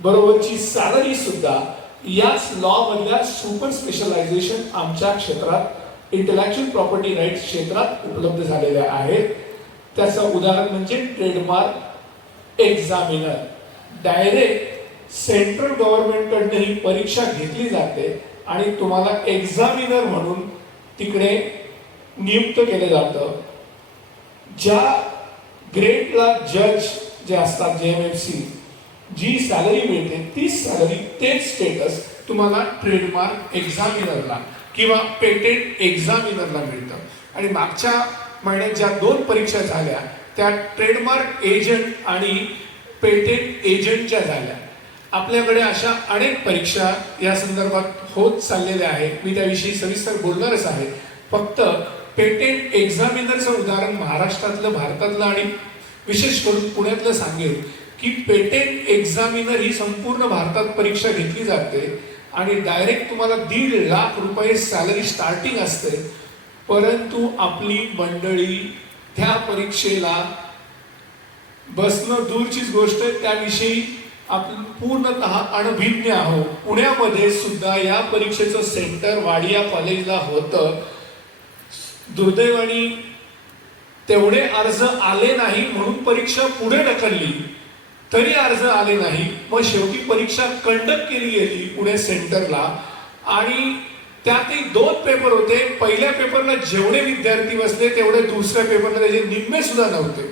बरोबरची सॅलरी सुद्धा याच लॉ मधल्या सुपर स्पेशलायझेशन आमच्या क्षेत्रात इंटेलेक्च्युअल प्रॉपर्टी राईट्स क्षेत्रात उपलब्ध झालेल्या आहेत. त्याचं उदाहरण म्हणजे ट्रेडमार्क एक्झामिनर. डायरेक्ट सेंट्रल गव्हर्नमेंटकडनं ही परीक्षा घेतली जाते आणि तुम्हाला एक्झामिनर म्हणून तिकडे नियुक्त केलं जातं. ज्या ग्रेडला जज जे असतात JMFC, जी सॅलरी मिळते तीच सॅलरी तेच स्टेटस तुम्हाला ट्रेडमार्क एक्झामिनरला किंवा पेटेंट एक्झामिनरला मिळतं. आणि मागच्या महिन्यात ज्या 2 परीक्षा झाल्या त्या ट्रेडमार्क एजंट आणि पेटेंट एजंटच्या झाल्या. आपल्याकडे अशा अनेक परीक्षा या संदर्भात होत चाललेल्या आहेत. मी त्याविषयी सविस्तर बोलणारच आहे. फक्त पेटेंट एक्झामिनरचं उदाहरण महाराष्ट्रातलं, भारतातलं आणि विशेष करून पुण्यातलं सांगेल की पेटेंट एक्झामिनर ही संपूर्ण भारतात परीक्षा घेतली जाते आणि डायरेक्ट तुम्हाला 1.5 लाख रुपये सॅलरी स्टार्टिंग असते. परंतु आपली मंडळी त्या परीक्षेला बसणं दूरचीच गोष्ट आहे, त्याविषयी आपण पूर्णतः अनभिज्ञ आहोत. पुण्यामध्ये सुद्धा या परीक्षेचं सेंटर वाडिया कॉलेजला होतं. दुर्दैवाने तेवढे अर्ज आले नाही म्हणून परीक्षा पुढे ढकलली, तरी अर्ज आले नाही. मग शेवटी परीक्षा कंडक्ट केली गेली पुणे सेंटरला आणि त्यातही 2 पेपर होते. पहिल्या पेपरला जेवढे विद्यार्थी बसले तेवढे दुसऱ्या पेपरला त्याचे निम्मे सुद्धा नव्हते.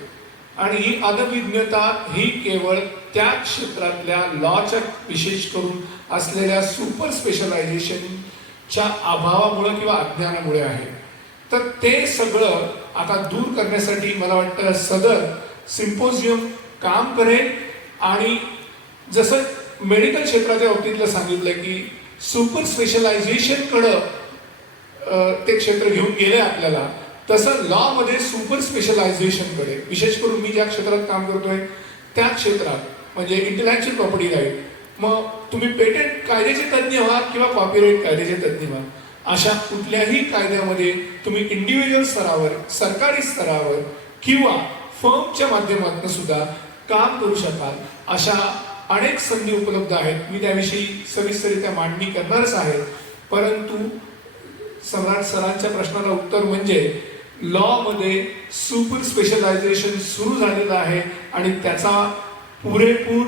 आणि ही अनभिज्ञता ही केवळ त्या क्षेत्रातल्या लॉच्या विशेष करून असलेल्या सुपर स्पेशलायझेशनच्या अभावामुळे किंवा अज्ञानामुळे आहे. तर ते सगळं आता दूर करण्यासाठी मला वाटतं सदर सिम्पोजियम काम करेल. आणि जसं मेडिकल क्षेत्राच्या बाबतीतलं सांगितलं की सुपर स्पेशलायझेशनकडं ते क्षेत्र घेऊन गेले आपल्याला, तसं लॉ मध्ये सुपर स्पेशलायझेशनकडे विशेष करून मी ज्या क्षेत्रात काम करतोय त्या क्षेत्रात म्हणजे इंटेलेक्च्युअल प्रॉपर्टी राईट. मग तुम्ही पेटेंट कायद्याचे तज्ज्ञ व्हा किंवा कॉपीराईट कायद्याचे तज्ज्ञ व्हा, अशा कुठल्याही कायद्यामध्ये तुम्ही इंडिव्हिज्युअल स्तरावर, सरकारी स्तरावर किंवा फर्मच्या माध्यमातून सुद्धा काम करू शकाल. अशा अनेक संधी उपलब्ध आहेत. मी त्याविषयी सविस्तररित्या मांडणी करणारच आहे. परंतु सम्राट सरांच्या प्रश्नाला उत्तर म्हणजे लॉ मध्ये सुपर स्पेशलायझेशन सुरू झालेलं आहे आणि त्याचा पुरेपूर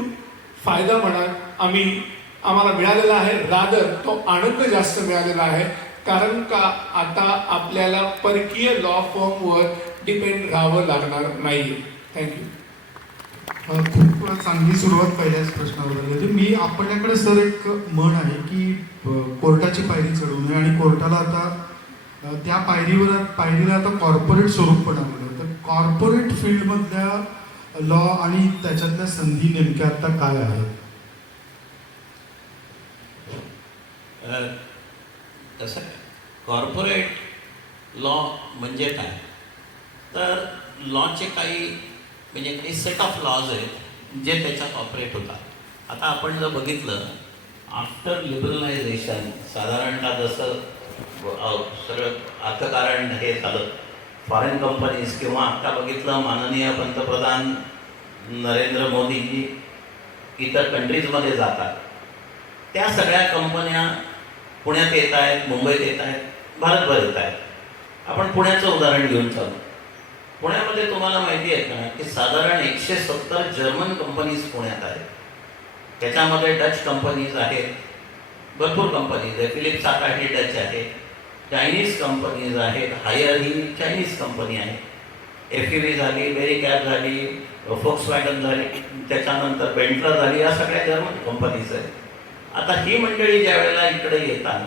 फायदा म्हणा आम्हाला मिळालेला आहे. रादर तो आनंद जास्त मिळालेला आहे, कारण का आता आपल्याला परकीय लॉ फॉर्मवर डिपेंड राहावं लागणार नाही. थँक्यू. खूप चांगली सुरुवात पहिल्याच प्रश्नावर झाली. मी आपल्याकडे सर एक म्हण आहे की कोर्टाची पायरी चढवू नये आणि कोर्टाला आता त्या पायरीला आता कॉर्पोरेट स्वरूप पण आलेलं. तर कॉर्पोरेट फील्डमधल्या लॉ आणि त्याच्यातल्या संधी नेमक्या आता काय आहेत? तसं कॉर्पोरेट लॉ म्हणजे काय, तर लॉचे काही म्हणजे काही सेट ऑफ लॉज आहेत जे त्याच्यात ऑपरेट होतात. आता आपण जर बघितलं आफ्टर लिबरलायझेशन साधारणतः जसं सगळं अर्थकारण हे झालं, फॉरेन कंपनीज किंवा आत्ता बघितलं माननीय पंतप्रधान नरेंद्र मोदी इतर कंट्रीजमध्ये जातात, त्या सगळ्या कंपन्या पुण्यात येत आहेत, मुंबईत येत आहेत, भारतभर येत आहेत. आपण पुण्याचं उदाहरण घेऊन चालू. पुण्यामध्ये तुम्हाला माहिती आहे का की साधारण 170 जर्मन कंपनीज पुण्यात आहेत. त्याच्यामध्ये डच कंपनीज आहेत, भरपूर कंपनीज आहेत. फिलिप्स आता ही डच आहे, चायनीज कंपनीज आहेत, हायर ही चायनीज कंपनी आहे, FUV झाली, वेरिकॅब झाली, फोक्सवॅगन झाली, त्याच्यानंतर बेंटलर झाली, या सगळ्या जर्मन कंपनीज आहेत. आता ही मंडळी ज्या वेळेला इकडे येतात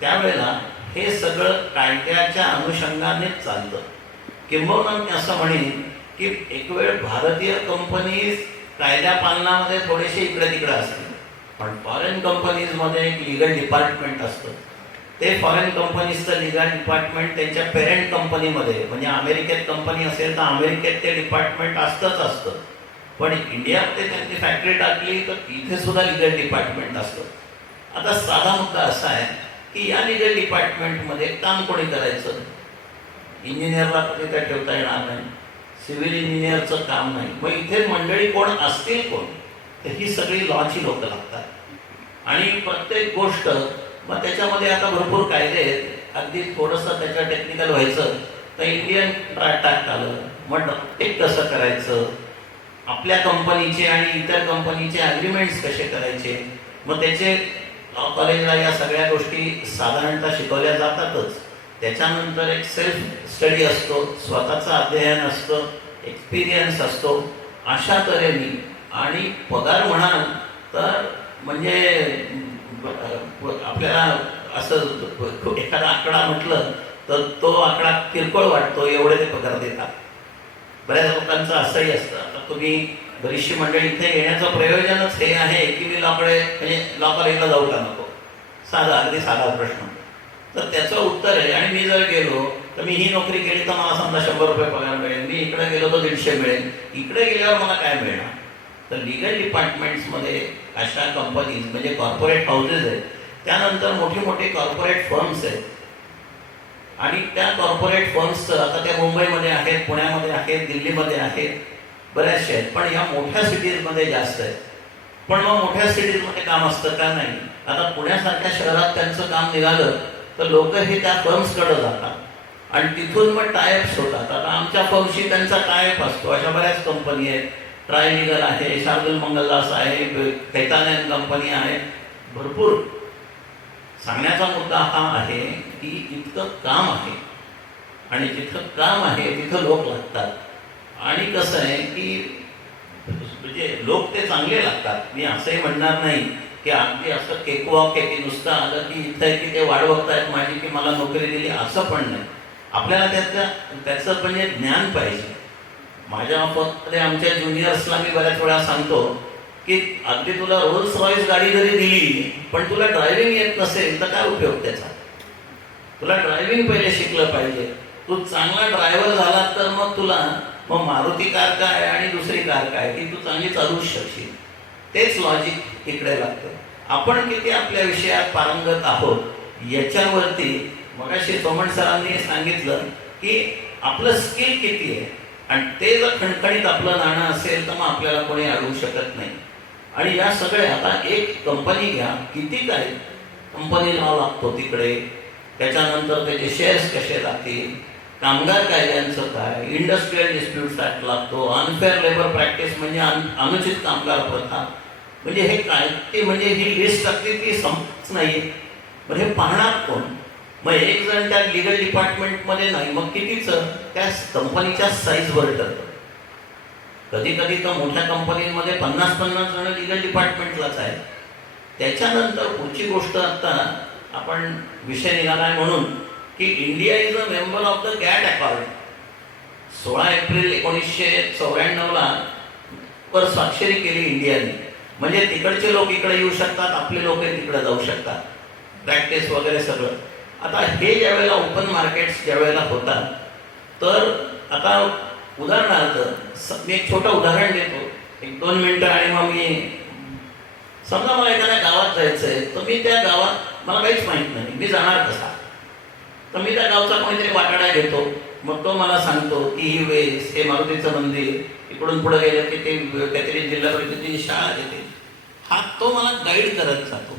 त्यावेळेला हे सगळं कायद्याच्या अनुषंगानेच चालतं. किंबहुना मी असं म्हणेन की एक वेळ भारतीय कंपनी कायद्या पालनामध्ये थोडेसे इकडे तिकडे असतील, पण फॉरेन कंपनीजमध्ये एक लिगल डिपार्टमेंट असतं. ते फॉरेन कंपनीजचं लिगल डिपार्टमेंट त्यांच्या पेरेंट कंपनीमध्ये, म्हणजे अमेरिकेत कंपनी असेल तर अमेरिकेत ते डिपार्टमेंट असतं. पण इंडियामध्ये त्यांची फॅक्टरी टाकली तर तिथे सुद्धा लिगल डिपार्टमेंट असतं. आता साधा मुद्दा असा आहे की या लिगल डिपार्टमेंटमध्ये काम कोणी करायचं? इंजिनियरला कधी काय ठेवता येणार नाही, सिव्हिल इंजिनियरचं काम नाही. मग इथे मंडळी कोण असतील कोण? तर ही सगळी लॉची लोकं लागतात. आणि प्रत्येक गोष्ट मग त्याच्यामध्ये आता भरपूर कायदे आहेत. अगदी थोडंसं त्याच्या टेक्निकल व्हायचं तर इंडियन ॲक्ट आलं. मग टेक कसं करायचं, आपल्या कंपनीचे आणि इतर कंपनीचे ॲग्रीमेंट्स कसे करायचे, मग त्याचे लॉ कॉलेजला या सगळ्या गोष्टी साधारणतः शिकवल्या जातातच. त्याच्यानंतर एक सेल्फ स्टडी असतो, स्वतःचं अध्ययन असतं, एक्सपिरियन्स असतो. अशा तऱ्हेने आणि पगार म्हणाल तर म्हणजे आपल्याला असं एखादा आकडा म्हटलं तर तो आकडा किरकोळ वाटतो, एवढे ते पगार देतात. बऱ्याच लोकांचं असंही असतं. आता तुम्ही बरीचशी मंडळी इथे येण्याचं प्रयोजनच हे आहे की मी म्हणजे लॉ कॉलेजला जाऊ का नको, अगदी साधा प्रश्न. तर त्याचं उत्तर आहे, आणि मी जर गेलो तर मी ही नोकरी केली तर मला समजा 100 रुपये पगार मिळेल, मी इकडे गेलो तर 150 मिळेल. इकडे गेल्यावर मला काय मिळणार? तर लिगल डिपार्टमेंट्समध्ये अशा कंपनीज म्हणजे कॉर्पोरेट हाऊसेस आहेत, त्यानंतर मोठे मोठे कॉर्पोरेट फर्म्स आहेत. आणि त्या कॉर्पोरेट फर्म्सचं आता त्या मुंबईमध्ये आहेत, पुण्यामध्ये आहेत, दिल्लीमध्ये आहेत, बऱ्याचशा आहेत. पण या मोठ्या सिटीजमध्ये जास्त आहेत. पण मग मोठ्या सिटीजमध्ये काम असतं का? नाही. आता पुण्यासारख्या शहरात त्यांचं काम निघालं तर लोक हे त्या फर्म्सकडे जातात आणि तिथून मग टायअप्स होतात. आता आमच्या फर्मशी त्यांचा टायअप असतो. अशा बऱ्याच कंपनी आहेत. ट्रायलिगल आहे, शार्दुल मंगलदास आहे, कैतानयन कंपनी आहे, भरपूर. सांगण्याचा मुद्दा हा आहे की इतकं काम आहे आणि जिथं काम आहे तिथं लोक लागतात. आणि कसं आहे की म्हणजे लोक ते चांगले लागतात. मी असंही म्हणणार नाही की अगदी असं केकवॉक आहे की नुसतं आलं की इथं की ते वाढ बघतायत माझी की मला नोकरी दिली, असं पण नाही. आपल्याला त्याचं म्हणजे ज्ञान पाहिजे. माझ्या ऑफिसमध्ये आमच्या ज्युनियर्सला मी बऱ्याच वेळा सांगतो की अगदी तुला रोल्स रॉईस गाडी जरी दिली पण तुला ड्रायव्हिंग येत नसेल तर काय उपयोग त्याचा? तुला ड्रायव्हिंग पहिले शिकलं पाहिजे. तू चांगला ड्रायव्हर झाला तर मग मारुती कार काय आणि दुसरी कार काय ती तू चांगली चालवूच शकशील. तेच लॉजिक इकडे लागतं. आपण किती आपल्या विषयात पारंगत आहोत याच्यावरती मगाशी सोमण सरांनी सांगितलं की आपलं स्किल किती आहे, आणि ते जर खणखणीत आपलं नाणं असेल तर मग आपल्याला कोणी अडवू शकत नाही. आणि या सगळ्या आता एक कंपनी घ्या, किती काय कंपनी लॉ लागतो तिकडे, त्याच्यानंतर त्याचे शेअर्स कसे लागतील, कामगार कायद्यांचं काय, इंडस्ट्रियल डिस्प्यूट्स ॲक्ट लागतो, अनफेअर लेबर प्रॅक्टिस म्हणजे अनुचित कामगार प्रथा, म्हणजे हे काय ते म्हणजे ही लिस्ट लागते ती संपच नाही. पण हे पाहणार कोण? मग एक जण त्या लिगल डिपार्टमेंटमध्ये नाही, मग कितीचं त्या कंपनीच्या साईजवर ठरतं. कधी कधी तर मोठ्या कंपनीमध्ये 50-50 जण लिगल डिपार्टमेंटलाच आहेत. त्याच्यानंतर पुढची गोष्ट आता आपण विषय निघाला आहे म्हणून की India is a member of the GATT accord. 16 एप्रिल 1994ला वर स्वाक्षरी केली इंडियाने. म्हणजे तिकडचे लोक इकडे येऊ शकतात, आपले लोक तिकडे जाऊ शकतात, प्रॅक्टिस वगैरे सगळं. आता हे ज्या वेळेला ओपन मार्केट्स ज्या वेळेला होतात तर आता उदाहरणार्थ मी एक छोटं उदाहरण देतो, 1-2 मिनिटं, आणि मग मी समजा मला एखाद्या गावात जायचं आहे तर मी त्या गावात मला काहीच माहीत नाही, मी जाणार कसा? तर मी त्या गावचा कोणीतरी वाटाडा घेतो, मग तो मला सांगतो की ही वेस, हे मारुतीचं मंदिर, इकडून पुढे गेलं की ते काहीतरी जिल्हा परिषदेची शाळा देते. हा तो मला गाईड करत जातो.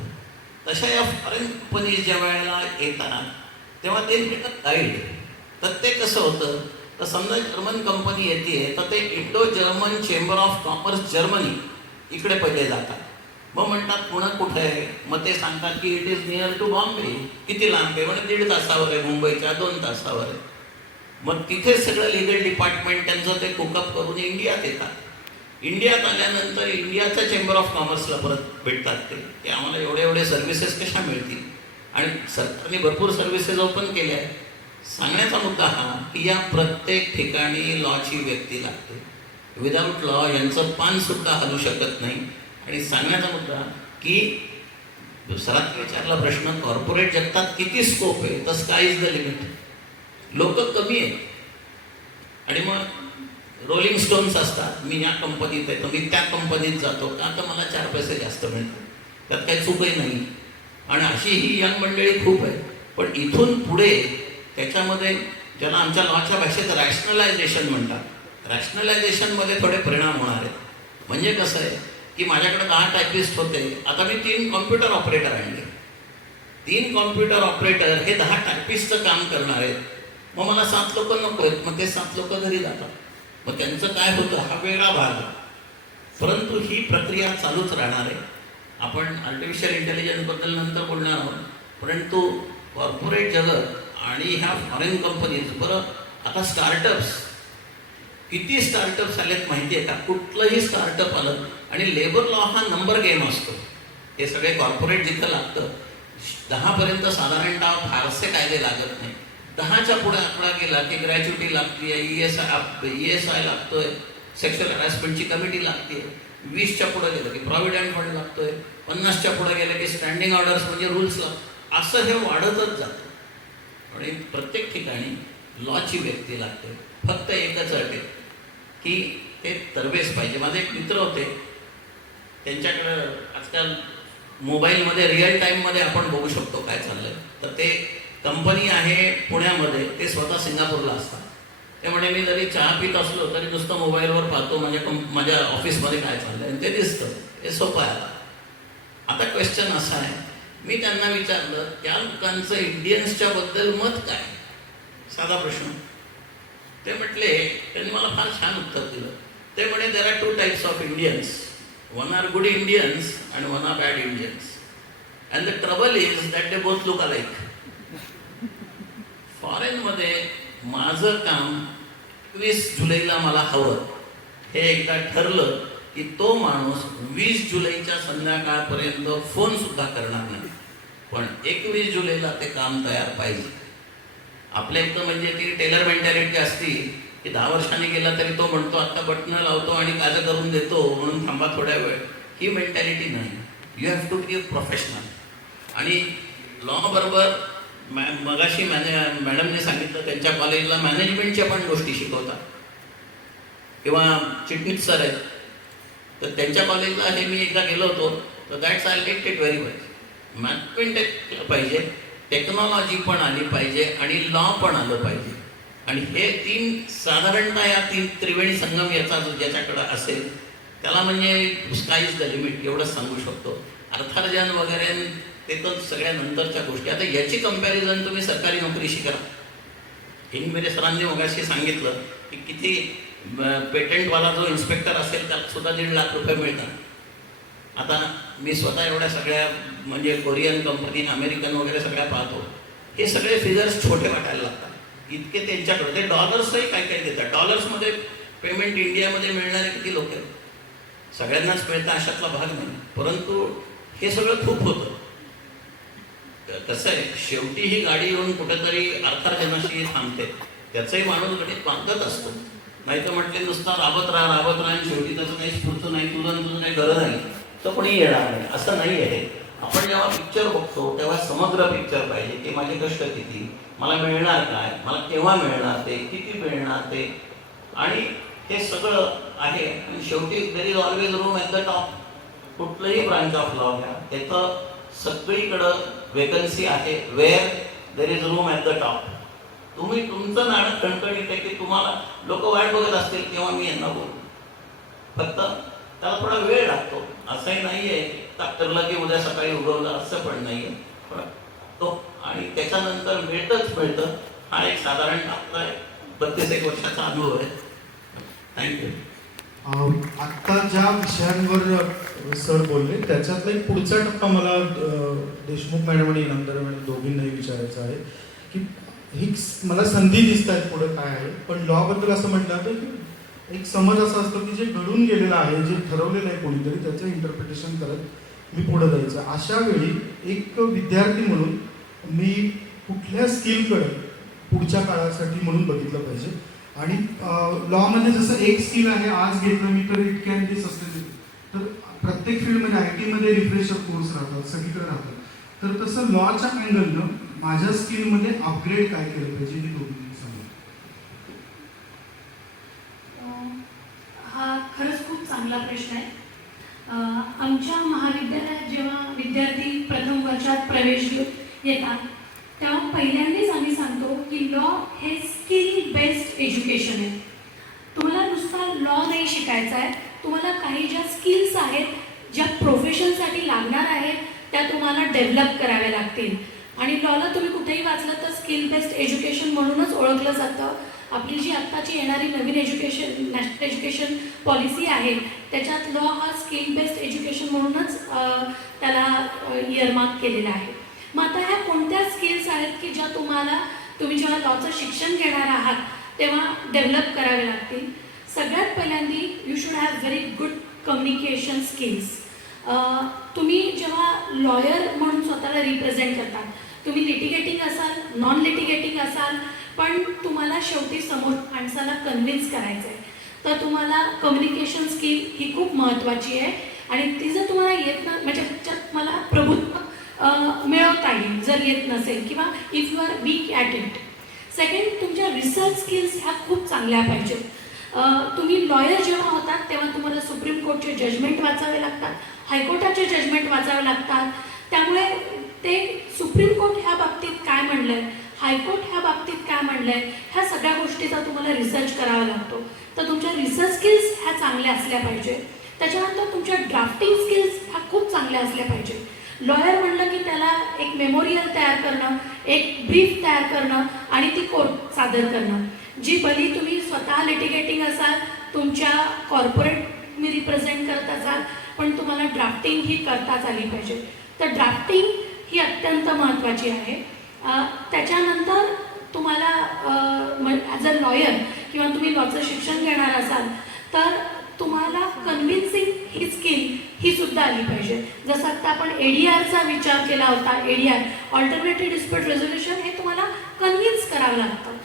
तशा या फॉरेन कंपनीज ज्या वेळेला येतात तेव्हा ते मिळतात गाईड. तर ते कसं होतं तर समजा जर्मन कंपनी येते तर ते Indo German chamber of commerce Germany इकडे पहिले जातात. मग म्हणतात पुणे कुठे आहे? मग ते सांगतात की it is near to Bombay. किती लांब आहे? म्हणजे 1.5 तासावर आहे, मुंबईच्या 2 तासावर आहे. मग तिथे सगळं लिगल डिपार्टमेंट त्यांचं ते कुकअप करून इंडियात येतात. इंडियात आल्यानंतर इंडियाच्या चेंबर ऑफ कॉमर्सला परत भेटतात ते की आम्हाला एवढे एवढे सर्व्हिसेस कशा मिळतील, आणि सरकारने भरपूर सर्व्हिसेस ओपन केल्या आहेत. सांगण्याचा मुद्दा हा की या प्रत्येक ठिकाणी लॉची व्यक्ती लागते. विदाऊट लॉ यांचं पानसुद्धा हलू शकत नाही. आणि सांगण्याचा मुद्दा की सरात विचारला प्रश्न, कॉर्पोरेट जगतात किती स्कोप आहे, तर स्काय इज द लिमिट. लोक कमी आहेत आणि मग रोलिंग स्टोन्स असतात, मी या कंपनीत आहे तर मी त्या कंपनीत जातो का, तर मला 4 पैसे जास्त मिळतात, त्यात काही चूकही नाही. आणि अशी ही यंग मंडळी खूप आहे. पण इथून पुढे त्याच्यामध्ये ज्याला आमच्या लॉच्या भाषेत रॅशनलायझेशन म्हणतात, रॅशनलायझेशनमध्ये थोडे परिणाम होणार आहेत. म्हणजे कसं आहे की माझ्याकडे 10 टायपिस्ट होते, आता मी 3 कॉम्प्युटर ऑपरेटर आणले. 3 कॉम्प्युटर ऑपरेटर हे 10 टायपिस्टचं काम करणार आहेत. मग मला 7 लोक नको आहेत, मग ते 7 लोक घरी जातात. मग त्यांचं काय होतं, हा वेगळा भाग आहे. परंतु ही प्रक्रिया चालूच राहणार आहे. आपण आर्टिफिशियल इंटेलिजन्सबद्दल नंतर बोलणार आहोत. परंतु कॉर्पोरेट जगत आणि ह्या फॉरेन कंपनीज, बरं आता स्टार्टअप्स, किती स्टार्टअप्स आलेत माहिती आहे का? कुठलंही स्टार्टअप आलं आणि लेबर लॉ हा नंबर गेम असतो. हे सगळे कॉर्पोरेट जिथं लागतं 10पर्यंत साधारणतः फारसे कायदे लागत नाही. 10च्या पुढे आकडा गेला की ग्रॅच्युटी लागते, ESI लागतोय, सेक्शुअल हॅरॅसमेंटची कमिटी लागते. 20च्या पुढे गेलं की प्रॉव्हिडंट फंड लागतोय, 50च्या पुढे गेलं की स्टँडिंग ऑर्डर्स म्हणजे रूल्स लागतात. असं हे वाढतच जातं. आणि प्रत्येक ठिकाणी लॉची व्यक्ती लागते. फक्त एकच अट आहे की ते तरबेज पाहिजे. माझे एक मित्र होते, त्यांच्याकडं आजकाल मोबाईलमध्ये रिअल टाईममध्ये आपण बघू शकतो काय चाललंय. तर ते कंपनी आहे पुण्यामध्ये, ते स्वतः सिंगापूरला असतात. ते म्हणे मी जरी चहा पित असलो तरी नुसतं मोबाईलवर पाहतो माझ्या ऑफिसमध्ये काय चाललंय आणि ते दिसतं. हे सोपं आहे. आता क्वेश्चन असा आहे, मी त्यांना विचारलं त्या लोकांचं इंडियन्सच्या बद्दल मत काय, साधा प्रश्न. ते म्हटले, त्यांनी मला फार छान उत्तर दिलं. ते म्हणे there are 2 types of Indians, one are good Indians and one are bad Indians, and the trouble is that they both look alike. फॉरेनमध्ये माझं काम 20 जुलैला मला हवं हे एकदा ठरलं की तो माणूस 20 जुलैच्या संध्याकाळपर्यंत फोन सुद्धा करणार नाही, पण 21 जुलैला ते काम तयार पाहिजे. आपल्या इथं म्हणजे ती टेलर मेंटॅलिटी असती की 10 वर्षांनी गेला तरी तो म्हणतो आता बटणं लावतो आणि काजं करून देतो म्हणून थांबा थोड्या वेळ. ही मेंटॅलिटी नाही. You have to be professional. आणि लॉ बरोबर मगाशी मॅडमने सांगितलं त्यांच्या कॉलेजला मॅनेजमेंटच्या पण गोष्टी शिकवतात, किंवा चिटणीस सर आहेत तर त्यांच्या कॉलेजला हे मी एकदा गेलो होतो. तर that's I like it very much. Management पाहिजे, टेक्नॉलॉजी पण आली पाहिजे आणि लॉ पण आलं पाहिजे. आणि हे 3 साधारणतः या 3 त्रिवेणी संगम याचा ज्याच्याकडं असेल त्याला म्हणजे स्काय इज द लिमिट एवढंच सांगू शकतो. अर्थार्जन वगैरे ते तर सगळ्या नंतरच्या गोष्टी. आता याची कंपॅरिझन तुम्ही सरकारी नोकरीशी करा. मेरे सरांनी मगाशी सांगितलं की किती पेटंटवाला जो इन्स्पेक्टर असेल त्याला सुद्धा 1.5 लाख रुपये मिळतात. आता मी स्वतः एवढ्या सगळ्या म्हणजे कोरियन कंपनी, अमेरिकन वगैरे सगळ्या पाहतो. हे सगळे फिगर्स छोटे वाटायला लागतात. इतके त्यांच्याकडे ते डॉलर्सही काय काय देतात. डॉलर्समध्ये पेमेंट इंडियामध्ये मिळणारे किती लोक आहेत, सगळ्यांनाच मिळतं अशातला भाग नाही. परंतु हे सगळं खूप होतं. कसं आहे, शेवटी ही गाडी येऊन कुठेतरी अर्थार्जनाशी थांबते. त्याचंही माणूस गणित बांधत असतो. नाही तर म्हटले नुसता राबत राहा आणि शेवटी त्याचं काही स्फूर्त नाही, तुझं काही गरज नाही तर कोणी येणार नाही, असं नाही आहे. आपण जेव्हा पिक्चर बघतो तेव्हा समग्र पिक्चर पाहिजे की माझे कष्ट किती, मला मिळणार काय, मला केव्हा मिळणार ते, किती मिळणार ते, आणि हे सगळं आहे. आणि शेवटी there is always room at the top. कुठलंही ब्रांच ऑफ लॉ घ्या, त्याचं सगळीकडं वेकन्सी आहे. Where there is room at the top. तुम्ही तुमचं नाणं खणखणीत आहे की तुम्हाला लोक वाट बघत असतील तेव्हा मी यांना बोलू. फक्त त्याला थोडा वेळ लागतो. असंही नाही आहे ताकदला की उद्या सकाळी उगवलं असं पण नाही आहे. पण तो आणि त्याच्यानंतर मिळतं. हा एक साधारण आपला 32 वर्षाचा अनुभव आहे. थँक्यू. आत्ता ज्या विषयांवर सर बोलले त्याच्यातला एक पुढचा टप्पा मला देशमुख मॅडम आणि इनामदार मॅडम दोघींनाही विचारायचं आहे की ही मला संधी दिसत आहेत पुढे काय आहे. पण लॉबद्दल असं म्हटलं होतं की एक समज असा असतो की जे घडून गेलेलं आहे, जे ठरवलेलं आहे कोणीतरी, त्याचं इंटरप्रिटेशन करत मी पुढे जायचं. अशा वेळी एक विद्यार्थी म्हणून मी कुठल्या स्किलकडे पुढच्या काळासाठी म्हणून बघितलं पाहिजे. आणि लॉमध्ये जसं एक स्किल आहे, आज घेतलं मी तर इट कॅन बी सस्टेनेबल. तर प्रत्येक फील्डमध्ये IT मध्ये रिफ्रेशर कोर्स राहतात, सगळीकडे राहतात. तर तसं लॉच्या अँगलनं माझ्या स्किलमध्ये अपग्रेड काय केलं पाहिजे हे दोन्ही सांगा. हा खरंच खूप चांगला प्रश्न आहे. आमच्या महाविद्यालयात जेव्हा विद्यार्थी प्रथम वर्षात प्रवेश येतात तेव्हा पहिल्यांदाच आम्ही सांगतो की लॉ हे स्किल बेस्ड एज्युकेशन आहे. तुम्हाला नुसता लॉ नाही शिकायचा आहे, तुम्हाला काही ज्या स्किल्स आहेत, ज्या प्रोफेशनसाठी लागणार आहेत, त्या तुम्हाला डेव्हलप कराव्या लागतील. आणि लॉला तुम्ही कुठेही वाचलं तर स्किल बेस्ड एज्युकेशन म्हणूनच ओळखलं जातं. आपली जी आत्ताची येणारी नवीन नॅशनल एज्युकेशन पॉलिसी आहे त्याच्यात लॉ हा स्किल बेस्ड एज्युकेशन म्हणूनच त्याला इयरमार्क केलेला आहे. मग आता ह्या कोणत्या स्किल्स आहेत की ज्या तुम्ही जेव्हा लॉचं शिक्षण घेणार आहात तेव्हा डेव्हलप करावे लागतील. सगळ्यात पहिल्यांदी you should have very good communication skills. तुम्ही जेव्हा लॉयर म्हणून स्वतःला रिप्रेझेंट करता, तुम्ही लिटिगेटिंग असाल, नॉन लिटिगेटिंग असाल, पण तुम्हाला शेवटी समोर माणसाला कन्व्हिन्स करायचं आहे. तर तुम्हाला कम्युनिकेशन स्किल ही खूप महत्त्वाची आहे. आणि ती जर तुम्हाला येत ना, म्हणजे त्याच्यात मला प्रभुत्व मिळवता येईल जर येत नसेल, किंवा if you are weak at it. Second, तुमच्या रिसर्च स्किल्स ह्या खूप चांगल्या पाहिजेत. तुम्ही लॉयर जेव्हा होतात तेव्हा तुम्हाला सुप्रीम कोर्टचे जजमेंट वाचावे लागतात, हायकोर्टाचे जजमेंट वाचावे लागतात. त्यामुळे ते सुप्रीम कोर्ट ह्या बाबतीत काय म्हणलं आहे, हायकोर्ट ह्या बाबतीत काय म्हणलं आहे, ह्या सगळ्या गोष्टीचा तुम्हाला रिसर्च करावा लागतो. तर तुमच्या रिसर्च स्किल्स ह्या चांगल्या असल्या पाहिजे. त्याच्यानंतर तुमच्या ड्राफ्टिंग स्किल्स ह्या खूप चांगल्या असल्या पाहिजे. लॉयर म्हणलं की त्याला एक मेमोरियल तयार करणं, एक ब्रीफ तयार करणं आणि ती कोर्ट सादर करणं. जी भली तुम्ही स्वतः लिटिगेटिंग असाल, तुमच्या कॉर्पोरेट तुम्ही रिप्रेझेंट करत असाल, पण तुम्हाला ड्राफ्टिंग ही करताच आली पाहिजे. तर ड्राफ्टिंग ही अत्यंत महत्त्वाची आहे. त्याच्यानंतर तुम्हाला ॲज अ लॉयर किंवा तुम्ही लॉचं शिक्षण घेणार असाल तर तुम्हाला कन्व्हिन्सिंग ही स्किल ही सुद्धा आली पाहिजे. जसं आता आपण ADRचा विचार केला होता, ADR ऑल्टरनेटिव्ह डिस्प्यूट रेझोल्युशन, हे तुम्हाला कन्व्हिन्स करावं लागतं.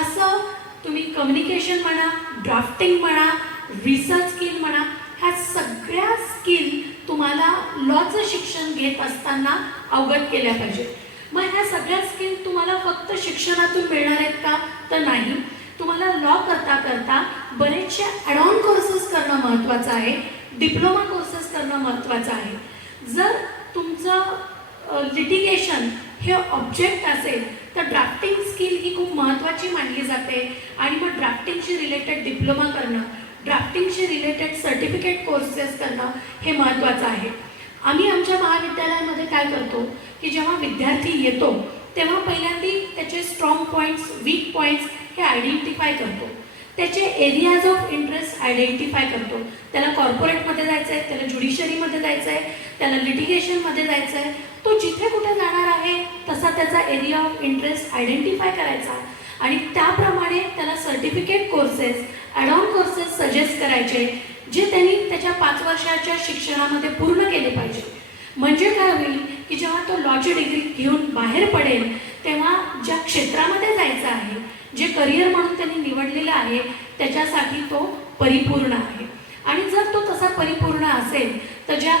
असं तुम्ही कम्युनिकेशन म्हणा, ड्राफ्टिंग म्हणा, रिसर्च स्किल म्हणा, ह्या सगळ्या स्किल तुम्हाला लॉचं शिक्षण घेत असताना अवगत केल्या पाहिजे. मग ह्या सगळ्या स्किल तुम्हाला फक्त शिक्षणातून मिळणार आहेत का, तर नाही. तुम्हाला लॉ करता करता बरेचसे ॲडऑन कोर्सेस करणं महत्त्वाचं आहे, डिप्लोमा कोर्सेस करणं महत्त्वाचं आहे. जर तुमचं लिटिगेशन हे ऑब्जेक्ट असेल तर ड्राफ्टिंग स्किल ही खूप महत्त्वाची मानली जाते. आणि मग ड्राफ्टिंगशी रिलेटेड डिप्लोमा करणं, ड्राफ्टिंगशी रिलेटेड सर्टिफिकेट कोर्सेस करणं हे महत्त्वाचं आहे. आम्ही आमच्या महाविद्यालयामध्ये काय करतो की जेव्हा विद्यार्थी येतो तेव्हा पहिल्यांदा त्याचे स्ट्रॉंग पॉईंट्स, वीक पॉईंट्स हे आयडेंटिफाय करतो, त्याचे एरियाज ऑफ इंटरेस्ट आयडेंटिफाय करतो. त्याला कॉर्पोरेटमध्ये जायचं आहे, त्याला ज्युडिशरीमध्ये जायचं आहे, त्याला लिटिगेशनमध्ये जायचं आहे. तो जिथे कुठे जाणार आहे तसा त्याचा एरिया ऑफ इंटरेस्ट आयडेंटिफाय करायचा आणि त्याप्रमाणे त्याला सर्टिफिकेट कोर्सेस, ॲडऑन कोर्सेस सजेस्ट करायचे, जे त्यांनी त्याच्या 5 वर्षाच्या शिक्षणामध्ये पूर्ण केले पाहिजे. म्हणजे काय होईल की जेव्हा तो लॉची डिग्री घेऊन बाहेर पडेल तेव्हा ज्या क्षेत्रामध्ये जायचं आहे, जे करिअर म्हणून त्यांनी निवडलेलं आहे, त्याच्यासाठी तो परिपूर्ण आहे. आणि जर तो तसा परिपूर्ण असेल तर ज्या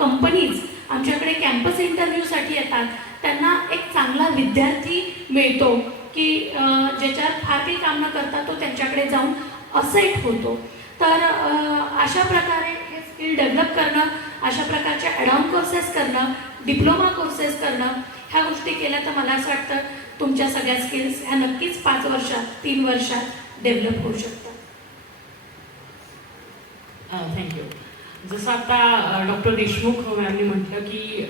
कंपनीज आमच्याकडे कॅम्पस इंटरव्ह्यूसाठी येतात त्यांना एक चांगला विद्यार्थी मिळतो की ज्याच्यावर फार काही काम न करता तो त्यांच्याकडे जाऊन असेट होतो. तर अशा प्रकारे हे स्किल डेव्हलप करणं, अशा प्रकारचे ॲडऑन कोर्सेस करणं, डिप्लोमा कोर्सेस करणं, ह्या गोष्टी केल्या तर मला असं वाटतं तुमच्या सगळ्या स्किल्स ह्या नक्कीच 5 वर्षात, 3 वर्षात डेव्हलप होऊ शकतात. थँक्यू. जसं आता डॉक्टर देशमुख मॅमनी म्हटलं की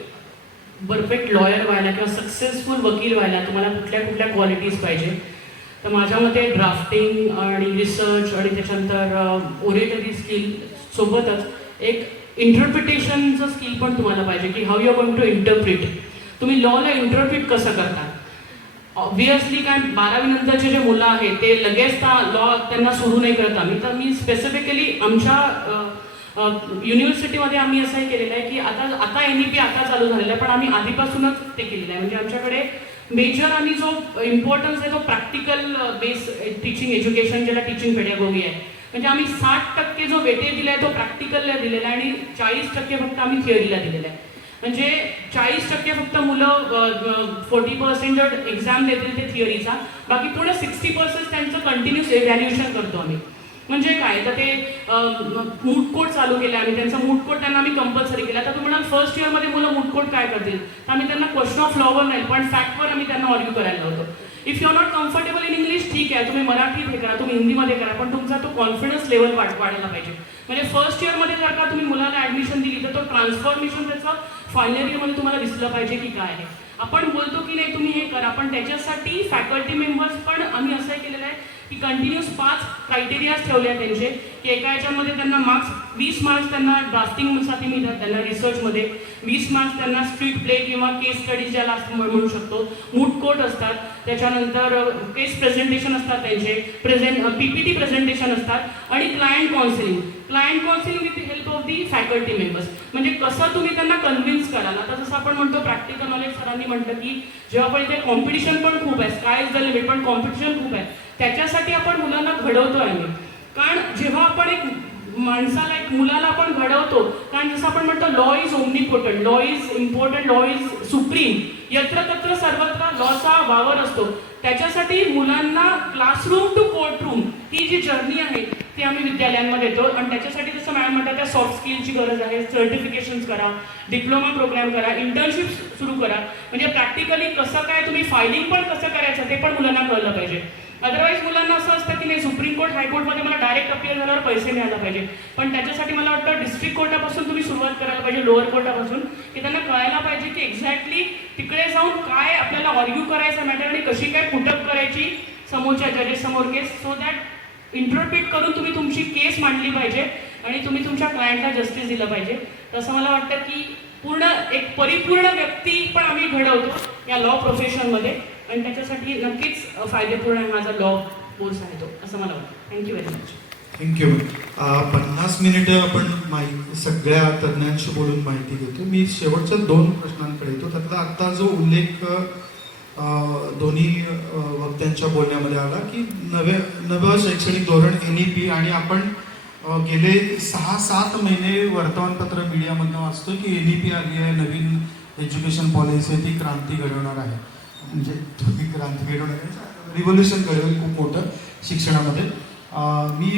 परफेक्ट लॉयर व्हायला किंवा सक्सेसफुल वकील व्हायला तुम्हाला कुठल्या कुठल्या क्वालिटीज पाहिजे. तर माझ्या मते ड्राफ्टिंग आणि रिसर्च आणि त्याच्यानंतर ओरेटरी स्किल सोबतच एक इंटरप्रिटेशनचं स्किल पण तुम्हाला पाहिजे की how you are going to interpret. तुम्ही लॉला इंटरप्रिट कसं करता. ऑब्वियसली काय 12वी नंतरचे जे मुलं आहेत ते लगेच लॉ त्यांना सुरू नाही करत आम्ही. तर मी स्पेसिफिकली आमच्या युनिव्हर्सिटीमध्ये आम्ही असं केलेलं आहे की आता NEP आता चालू झालेलं आहे, पण आम्ही आधीपासूनच ते केलेलं आहे. म्हणजे आमच्याकडे मेजर आणि जो इम्पॉर्टन्स आहे तो प्रॅक्टिकल बेस टीचिंग एज्युकेशन, ज्याला टीचिंग पेडॅगॉगी आहे. म्हणजे आम्ही 60% जो वेटेज दिला आहे तो प्रॅक्टिकलला दिलेला आहे आणि 40% फक्त आम्ही थिअरीला दिलेला आहे. म्हणजे 40% फक्त मुलं 40% जर एक्झाम देतील ते थिअरीचा, बाकी पूर्ण 60% त्यांचं कंटिन्यूस इव्हॅल्युएशन करतो आम्ही. म्हणजे काय तर ते मूट कोर्ट चालू केले आम्ही, त्यांचा मूट कोर्ट त्यांना आम्ही कंपल्सरी केला. तर तुम्ही म्हणाल फर्स्ट इयरमध्ये मुलं मूट कोर्ट काय करतील, तर आम्ही त्यांना क्वेश्चन ऑफ लॉवर नाही पण फॅक्टवर आम्ही त्यांना आर्ग्यू करायला लावतो. If you are not comfortable in English ठीक आहे, तुम्ही मराठीत हे करा, तुम्ही हिंदीमध्ये करा, पण तुमचा तो कॉन्फिडन्स लेवल वाढायला पाहिजे. म्हणजे फर्स्ट इयरमध्ये जर का तुम्ही मुलाला ॲडमिशन दिली तर तो ट्रान्सफॉर्मेशन त्याचं फायनल इयरमध्ये तुम्हाला दिसलं पाहिजे की काय आहे. आपण बोलतो की नाही तुम्ही हे करा, पण त्याच्यासाठी फॅकल्टी मेंबर्स पण आम्ही असं केलेलं आहे की कंटिन्यूस 5 क्रायटेरियाज ठेवले आहेत त्यांचे, की एका याच्यामध्ये त्यांना 20 मार्क्स त्यांना ड्राफ्टिंगसाठी मिळतात, त्यांना रिसर्चमध्ये 20 मार्क्स त्यांना स्ट्रीट प्ले किंवा केस स्टडीज ज्याला म्हणू शकतो, मूट कोर्ट असतात, त्याच्यानंतर केस प्रेझेंटेशन असतात त्यांचे, PPT प्रेझेंटेशन असतात आणि client counselling with help of the faculty members. म्हणजे कसं तुम्ही त्यांना कन्व्हिन्स कराल. आता जसं आपण म्हणतो प्रॅक्टिकल नॉलेज, सरांनी म्हटलं की जेव्हा आपण इथे कॉम्पिटिशन पण खूप आहे, स्काय इज द लिमिट, पण कॉम्पिटिशन खूप आहे, त्याच्यासाठी आपण मुलांना घडवतो आहे आम्ही. कारण जेव्हा आपण एक मुलाला आपण घडवतो, कारण जसं आपण म्हणतो law is omnipotent, law is important, law is supreme, यत्र तत्र सर्वत्र लॉचा वावर असतो. त्याच्यासाठी मुलांना क्लासरूम टू कोर्टरूम ही जी जर्नी आहे ती आम्ही विद्यालयांमध्ये येतो. आणि त्याच्यासाठी जसं मॅडम म्हणतात त्या सॉफ्ट स्किलची गरज आहे. सर्टिफिकेशन्स करा, डिप्लोमा प्रोग्राम करा, इंटर्नशिप सुरू करा. म्हणजे प्रॅक्टिकली कसं काय तुम्ही फायलिंग पण कसं करायचं ते पण मुलांना कळलं पाहिजे. अदरवाईज मुलांना असं असतं की नाही सुप्रीम कोर्ट हायकोर्टमध्ये मला डायरेक्ट अपील झाल्यावर पैसे मिळायला पाहिजे, पण त्याच्यासाठी मला वाटतं डिस्ट्रिक्ट कोर्टापासून तुम्ही सुरुवात करायला पाहिजे, लोअर कोर्टापासून, की त्यांना कळायला पाहिजे की एक्झॅक्टली तिकडे जाऊन काय आपल्याला आर्ग्यू करायचं मॅटर आणि कशी काय पुटअप करायची समोरच्या जजेस समोर केस, सो दॅट इंटरप्रिट करून तुम्ही तुमची केस मांडली पाहिजे आणि तुम्ही तुमच्या क्लायंटला जस्टिस दिलं पाहिजे. तसं मला वाटतं की पूर्ण एक परिपूर्ण व्यक्ती पण आम्ही घडवतो या लॉ प्रोफेशनमध्ये आणि त्याच्यासाठी नक्कीच फायदेपूर्ण माझा लॉ कोर्स आहे तो, असं मला वाटतं. Thank you very much. थँक्यू. 50 मिनिटं आपण सगळ्या तज्ज्ञांशी बोलून माहिती घेतो. मी शेवटच्या 2 प्रश्नांकडे येतो. त्यातला आत्ता जो उल्लेख दोन्ही वक्त्यांच्या बोलण्यामध्ये आला की नवं शैक्षणिक धोरण NEP, आणि आपण गेले 6-7 महिने वर्तमानपत्र मीडियामधनं वाचतो की NEP आली आहे, नवीन एज्युकेशन पॉलिसी ती क्रांती घडवणार आहे. म्हणजे तुम्ही क्रांती घडवणार आहे, रिव्होल्युशन घडवेल खूप मोठं शिक्षणामध्ये. मी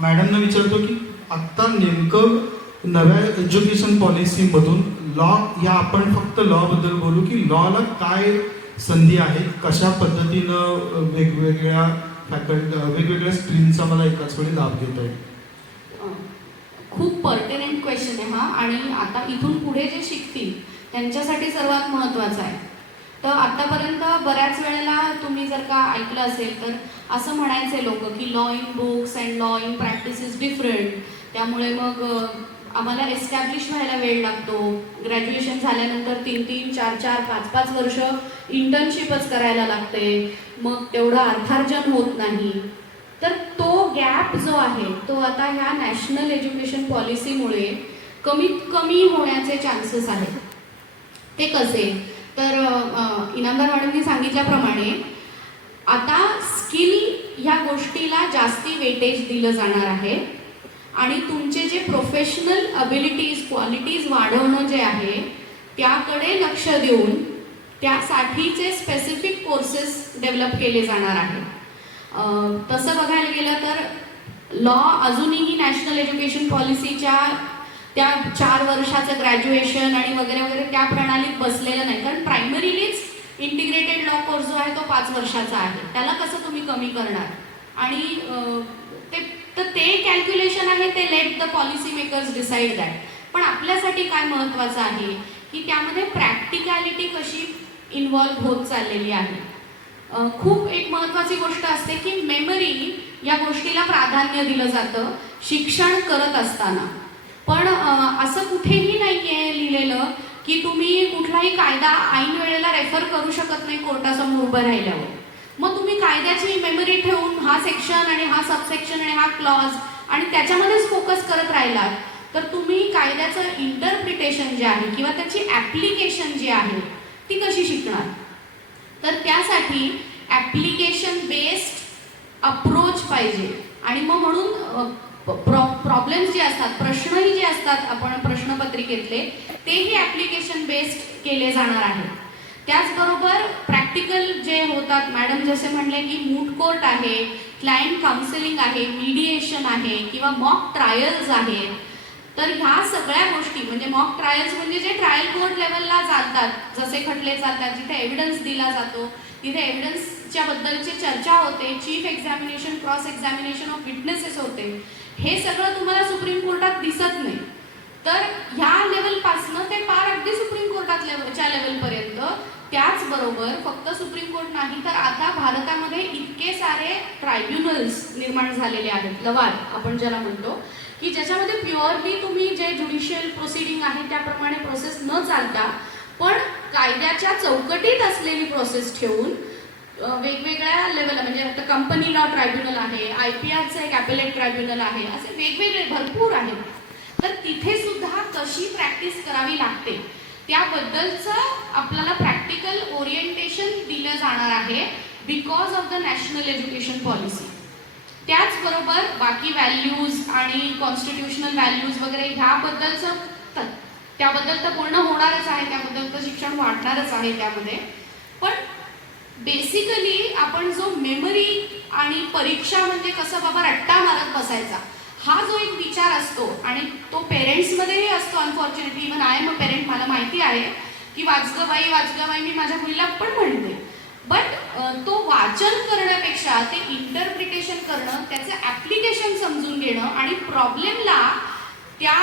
मॅडमना विचारतो की आत्ता नेमकं नव्या एज्युकेशन पॉलिसीमधून लॉ, या आपण फक्त लॉबद्दल बोलू की लॉला काय संधी आहे, कशा पद्धतीनं वेगवेगळ्या स्ट्रीमचा मला एकाच वेळी लाभ घेता येईल. खूप पर्टिनेंट क्वेश्चन आहे हा, आणि आता इथून पुढे जे शिकतील त्यांच्यासाठी सर्वात महत्त्वाचं आहे. तर आत्तापर्यंत बऱ्याच वेळेला तुम्ही जर का ऐकलं असेल तर असं म्हणायचे लोक की law in books and law in practice is different, त्यामुळे मग आम्हाला एस्टॅब्लिश व्हायला वेळ लागतो, ग्रॅज्युएशन झाल्यानंतर 3-3, 4-4, 5-5 वर्ष इंटर्नशिपच करायला लागते, मग तेवढं अर्थार्जन होत नाही. तर तो गॅप जो आहे तो आता ह्या नॅशनल एज्युकेशन पॉलिसीमुळे कमीत कमी होण्याचे चान्सेस आहेत. ते कसे, तर इनामदार मॅडमनी सांगितल्याप्रमाणे आता स्किल ह्या गोष्टीला जास्ती वेटेज दिलं जाणार आहे आणि तुमचे जे प्रोफेशनल अबिलिटीज, क्वालिटीज वाढवणं जे आहे त्याकडे लक्ष देऊन त्यासाठीचे स्पेसिफिक कोर्सेस डेव्हलप केले जाणार आहेत. तसं बघायला गेलं तर लॉ अजूनही नॅशनल एज्युकेशन पॉलिसीच्या त्या 4 वर्षाचं ग्रॅज्युएशन आणि वगैरे वगैरे त्या प्रणालीत बसलेलं नाही, कारण प्रायमरीलीच इंटिग्रेटेड लॉ कोर्स जो आहे तो 5 वर्षाचा आहे, त्याला कसं तुम्ही कमी करणार. आणि ते कॅल्क्युलेशन आहे, ते let the policy makers decide that. पण आपल्यासाठी काय महत्त्वाचं आहे की त्यामध्ये प्रॅक्टिकॅलिटी कशी इन्व्हॉल्व होत चाललेली आहे. खूप एक महत्त्वाची गोष्ट असते की मेमरी या गोष्टीला प्राधान्य दिलं जातं शिक्षण करत असताना, पण असं कुठेही नाही आहे लिहिलेलं की तुम्ही कुठलाही कायदा ऐन वेळेला रेफर करू शकत नाही कोर्टासमोर उभं राहिल्यावर. मग तुम्ही कायद्याची मेमरी ठेवून हा सेक्शन आणि हा सबसेक्शन आणि हा क्लॉज आणि त्याच्यामध्येच फोकस करत राहिलात तर तुम्ही कायद्याचं इंटरप्रिटेशन जे आहे किंवा त्याची ॲप्लिकेशन जी आहे ती कशी शिकणार. तर त्यासाठी ॲप्लिकेशन बेस्ड अप्रोच पाहिजे. आणि मग म्हणून प्रॉब्लेम्स जे असतात, प्रश्नही जे असतात आपण प्रश्नपत्रिकेतले तेही ॲप्लिकेशन बेस्ड केले जाणार आहेत. त्याचबरोबर प्रॅक्टिकल जे होतात, मॅडम जसे म्हणले की मूट कोर्ट आहे, क्लायंट काउन्सिलिंग आहे, मीडिएशन आहे किंवा मॉक ट्रायल्स आहेत. तर ह्या सगळ्या गोष्टी म्हणजे मॉक ट्रायल्स म्हणजे जे ट्रायल कोर्ट लेवलला चालतात, जसे खटले चालतात, जिथे एव्हिडन्स दिला जातो, तिथे एव्हिडन्सच्या बद्दलची चर्चा होते, chief examination, cross examination of witnesses होते. हे सगळं तुम्हाला सुप्रीम कोर्टात दिसत नाही. तर ह्या लेवलपासनं ते पार अगदी सुप्रीम कोर्टाच्या लेवलपर्यंत. त्याचबरोबर फक्त सुप्रीम कोर्ट नाही तर आता भारतामध्ये इतके सारे ट्रायब्युनल्स निर्माण झालेले आहेत, लवाद आपण ज्याला म्हणतो, की ज्याच्यामध्ये प्युअरली तुम्ही जे ज्युडिशियल प्रोसिडिंग आहे त्याप्रमाणे प्रोसेस न चालता पण कायद्याच्या चौकटीत असलेली प्रोसेस ठेवून वेगवेगळ्या लेवलला म्हणजे आता कंपनी लॉ ट्रायब्युनल आहे, IPRचं एक ॲपेलेट ट्रायब्युनल आहे, असे वेगवेगळे भरपूर आहेत. तर तिथे सुद्धा कशी प्रॅक्टिस करावी लागते त्याबद्दलचं आपल्याला प्रॅक्टिकल ओरिएंटेशन दिलं जाणार आहे because of the national education policy. त्याचबरोबर बाकी व्हॅल्यूज आणि कॉन्स्टिट्युशनल व्हॅल्यूज वगैरे ह्याबद्दलचं त्याबद्दल तर पूर्ण होणारच आहे, त्याबद्दल तर शिक्षण वाढणारच आहे त्यामध्ये. पण बेसिकली आपण जो मेमरी आणि परीक्षा म्हणजे कसं बाबा रट्टा मारत बसायचा हा जो एक विचार असतो आणि तो पेरेंट्समध्येही असतो. Unfortunately even I am a parent, मला माहिती आहे की वाचगं बाई मी माझ्या मुलीला पण म्हणते. बट तो वाचन करण्यापेक्षा ते इंटरप्रिटेशन करणं, त्याचं ॲप्लिकेशन समजून घेणं आणि प्रॉब्लेमला त्या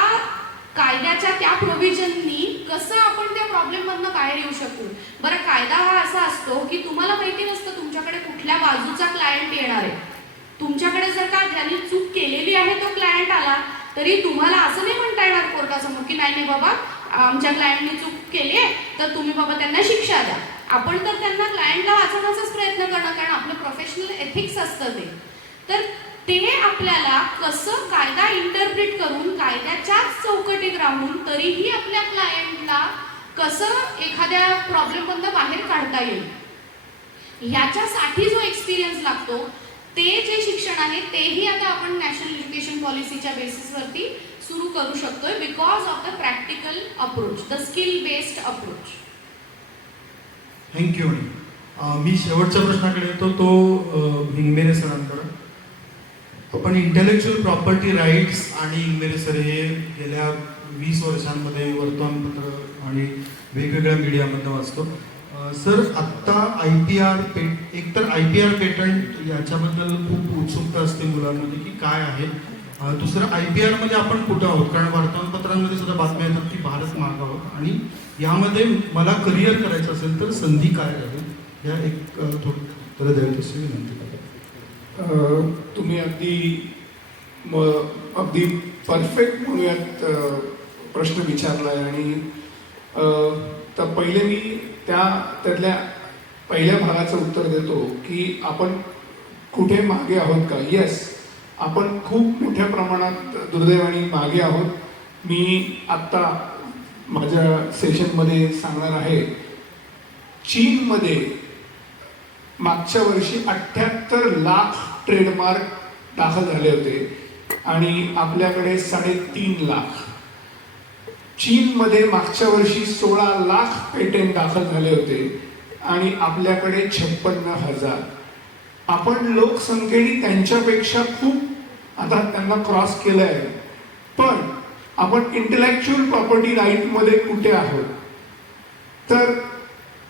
कायद्याच्या त्या प्रोव्हिजननी कसं आपण त्या प्रॉब्लेममधनं बाहेर येऊ शकू. बरं, कायदा हा असा असतो की तुम्हाला माहिती नसतं तुमच्याकडे कुठल्या बाजूचा क्लायंट येणार आहे. तुमच्याकडे जर का ज्यांनी चूक केलेली आहे तो क्लायंट आला तरी तुम्हाला असं नाही म्हणता येणार कोर्टासमोर की नाही बाबा आमच्या क्लायंटने चूक केली आहे तर तुम्ही बाबा त्यांना शिक्षा द्या. आपण तर त्यांना क्लायंटला वाचवण्याचाच प्रयत्न करणं, कारण आपलं प्रोफेशनल एथिक्स असतं ते. तर ते आपल्याला कसं कायदा इंटरप्रिट करून कायद्याच्याच चौकटीत राहून तरीही आपल्या क्लायंटला कसं एखाद्या प्रॉब्लेममधनं बाहेर काढता येईल ह्याच्यासाठी जो एक्सपिरियन्स लागतो ते जे शिक्षण आहे तेही आता आपण नॅशनल एज्युकेशन पॉलिसीच्या बेसिसवरती सुरू करू शकतोय because of the practical approach, the skill based approach. Thank you. मी शेवटच्या प्रश्नाकडे येतो, तो हिंगमेरे सरांकडे. आपण इंटेलेक्च्युअल प्रॉपर्टी राईट्स आणि इंगमेरे सर हे गेल्या 20 वर्षांमध्ये वर्तमानपत्र आणि वेगवेगळ्या मीडियामधनं वाचतो. सर, आत्ता एकतर IPR पेटंट याच्याबद्दल खूप उत्सुकता असते मुलांमध्ये की काय आहे. दुसरं IPR मध्ये आपण कुठं आहोत, कारण वर्तमानपत्रांमध्ये सुद्धा बातम्या येतात की भारत माग आहोत आणि यामध्ये मला करिअर करायचं असेल तर संधी काय आहे या एक थोडं द्यावी तशी विनंती करतो. तुम्ही अगदी परफेक्ट म्हणूयात प्रश्न विचारलाय. आणि तर पहिले मी त्यातल्या पहिल्या भागाचं उत्तर देतो की आपण कुठे मागे आहोत का. येस, आपण खूप मोठ्या प्रमाणात दुर्दैवाने मागे आहोत. मी आत्ता माझ्या सेशनमध्ये सांगणार आहे, चीनमध्ये मागच्या वर्षी 78 लाख ट्रेडमार्क दाखल झाले होते आणि आपल्याकडे 3.5 लाख. चीनमध्ये मागच्या वर्षी 16 लाख पेटेंट दाखल झाले होते आणि आपल्याकडे 56,000. आपण लोकसंख्येने त्यांच्यापेक्षा खूप आता त्यांना क्रॉस केलं आहे. पण आपण इंटेलेक्च्युअल प्रॉपर्टी राईटमध्ये कुठे आहोत. तर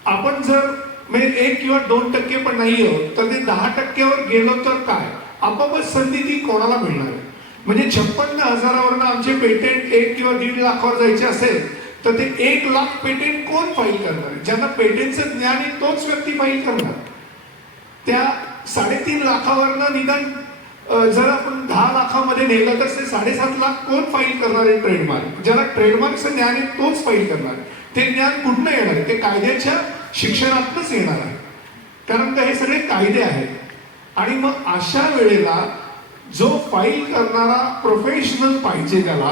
आपण जर म्हणजे 1 किंवा 2% पण नाही आहोत तर ते 10%वर गेलो तर काय आपोआपच संधी ती कोणाला मिळणार आहे. म्हणजे 56,000वरनं आमचे पेटेंट 1 किंवा 1.5 लाखावर जायचे असेल तर ते 1 लाख पेटेंट कोण फाईल करणार. ज्यांना पेटेंटचं ज्ञान आहे तोच व्यक्ती फाईल करणार. त्या 3.5 लाखावरनं निदान जर आपण 10 लाखामध्ये नेलं तर ते 7.5 लाख कोण फाईल करणार आहे ट्रेडमार्क. ज्याला ट्रेडमार्कचं ज्ञान आहे तोच फाईल करणार. ते ज्ञान कुठनं येणार आहे? ते कायद्याच्या शिक्षणातूनच येणार आहे, कारण का हे सगळे कायदे आहेत. आणि मग अशा वेळेला जो फाईल करणारा प्रोफेशनल पाहिजे त्याला,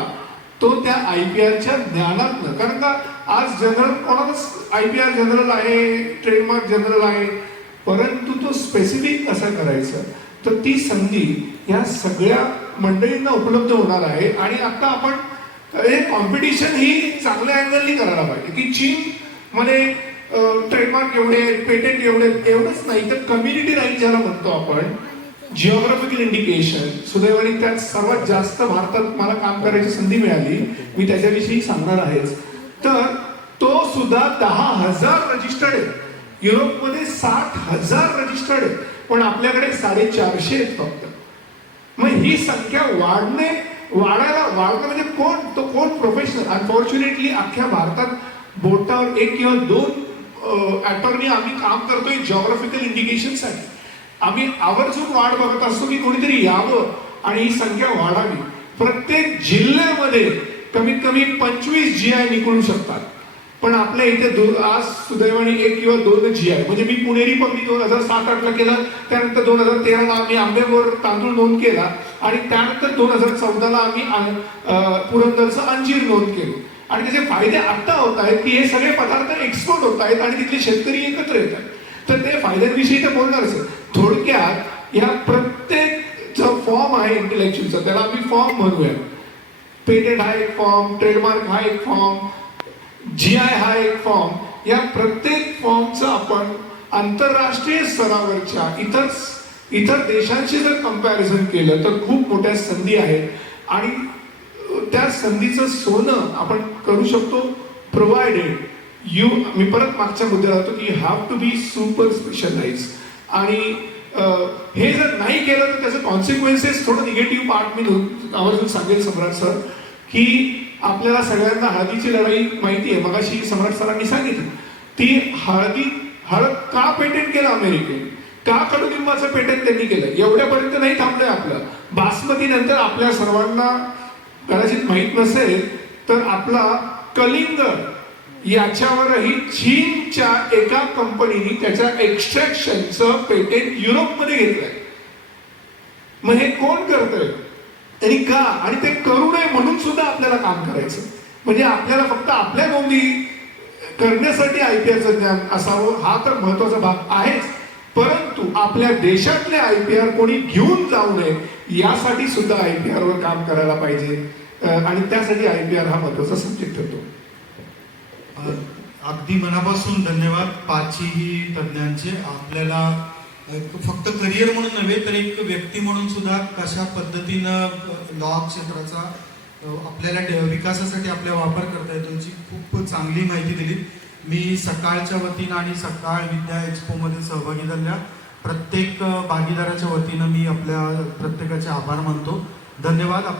तो त्या IPRच्या ज्ञानातनं, कारण का आज जनरल कोणालाच IPR जनरल आहे, ट्रेडमार्क जनरल आहे, परंतु तो स्पेसिफिक कसं करायचं, तर ती संधी या सगळ्या मंडळींना उपलब्ध होणार आहे. आणि आता आपण कॉम्पिटिशन ही चांगल्या अँगलनी करायला पाहिजे की चीनमध्ये ट्रेडमार्क एवढे, पेटेंट एवढंच नाही तर कम्युनिटी राईट ज्याला म्हणतो आपण, जिओग्राफिकल इंडिकेशन, सुदैवाने त्यात सर्वात जास्त भारतात मला काम करायची संधी मिळाली, मी त्याच्याविषयी सांगणार आहेच. तर तो सुद्धा 10,000 रजिस्टर्ड आहे. युरोपमध्ये 60,000 रजिस्टर्ड आहे, पण आपल्याकडे 450 आहेत फक्त. मग ही संख्या वाढणं म्हणजे कोण प्रोफेशनल. अनफॉर्च्युनेटली अख्ख्या भारतात बोटावर 1 किंवा 2 अटॉर्नी आम्ही काम करतोय जिओग्राफिकल इंडिकेशनसाठी. आम्ही आवर्जून वाट बघत असतो की कोणीतरी यावं आणि ही संख्या वाढावी. प्रत्येक जिल्ह्यामध्ये कमीत कमी 25 GI निघू शकतात, पण आपल्या इथे आज सुदैवाने 1 किंवा 2 GI. म्हणजे मी पुणेरी पगडी 2007-8 केलं, त्यानंतर 2013 आम्ही आंबेमोर तांदूळ नोंद केला, आणि त्यानंतर 2014 आम्ही पुरंदरचं अंजीर नोंद केलं. आणि त्याचे फायदे आता होत आहेत की हे सगळे पदार्थ एक्सपोर्ट होत आहेत आणि तिथले शेतकरी एकत्र येत आहेत. तर ते फायद्यांविषयी तर बोलणारच. थोडक्यात या प्रत्येक जो फॉर्म आहे इंटेलेक्च्युअलचा, त्याला आम्ही फॉर्म म्हणूया. पेटेंट हा एक फॉर्म, ट्रेडमार्क हा एक फॉर्म, GI हा एक फॉर्म. या प्रत्येक फॉर्मचं आपण आंतरराष्ट्रीय स्तरावरच्या इतर देशांशी जर कंपॅरिझन केलं तर खूप मोठ्या संधी आहेत. आणि त्या संधीचं सोनं आपण करू शकतो, प्रोव्हाइडेड मी परत मागच्या मुद्द्याला होतो की you have to be super specialise. आणि हे जर नाही केलं तर त्याचं कॉन्सिक्वेन्सेस थोडं निगेटिव्ह पार्ट मी आवर्जून सांगेल सम्राट सर, की आपल्याला सगळ्यांना हळदीची लढाई माहिती आहे. मगाशी सम्राट सरांनी सांगितलं ती हळद का पेटेंट केलं अमेरिकेने, का कडुलिंबाचं पेटेंट त्यांनी केलं, एवढ्यापर्यंत नाही थांबलंय आपलं. बासमती नंतर आपल्या सर्वांना कदाचित माहित नसेल तर आपला कलिंगड याच्यावरही चीनच्या एका कंपनीने त्याच्या एक्स्ट्रॅक्शनचं पेटेंट युरोपमध्ये घेतलंय. मग हे कोण करतंय आणि का, आणि ते करू नये म्हणून सुद्धा आपल्याला काम करायचं. म्हणजे आपल्याला फक्त आपल्या नोंदी करण्यासाठी IPRचं ज्ञान असावं हा तर महत्वाचा भाग आहेच, परंतु आपल्या देशातले IPR कोणी घेऊन जाऊ नये यासाठी सुद्धा IPR वर काम करायला पाहिजे. आणि त्यासाठी IPR हा महत्वाचा सब्जेक्ट ठरतो. अगदी मनापासून धन्यवाद पाचही तज्ञांचे. आपल्याला फक्त करिअर म्हणून नव्हे तर एक व्यक्ती म्हणून सुद्धा कशा पद्धतीनं लॉ क्षेत्राचा आपल्याला विकासासाठी आपल्या वापर करता येतो याची खूप चांगली माहिती दिली. मी सकाळच्या वतीनं आणि सकाळ विद्या एक्सपोमध्ये सहभागी झालेल्या प्रत्येक भागीदाराच्या वतीनं मी आपल्या प्रत्येकाचे आभार मानतो. धन्यवाद. आपण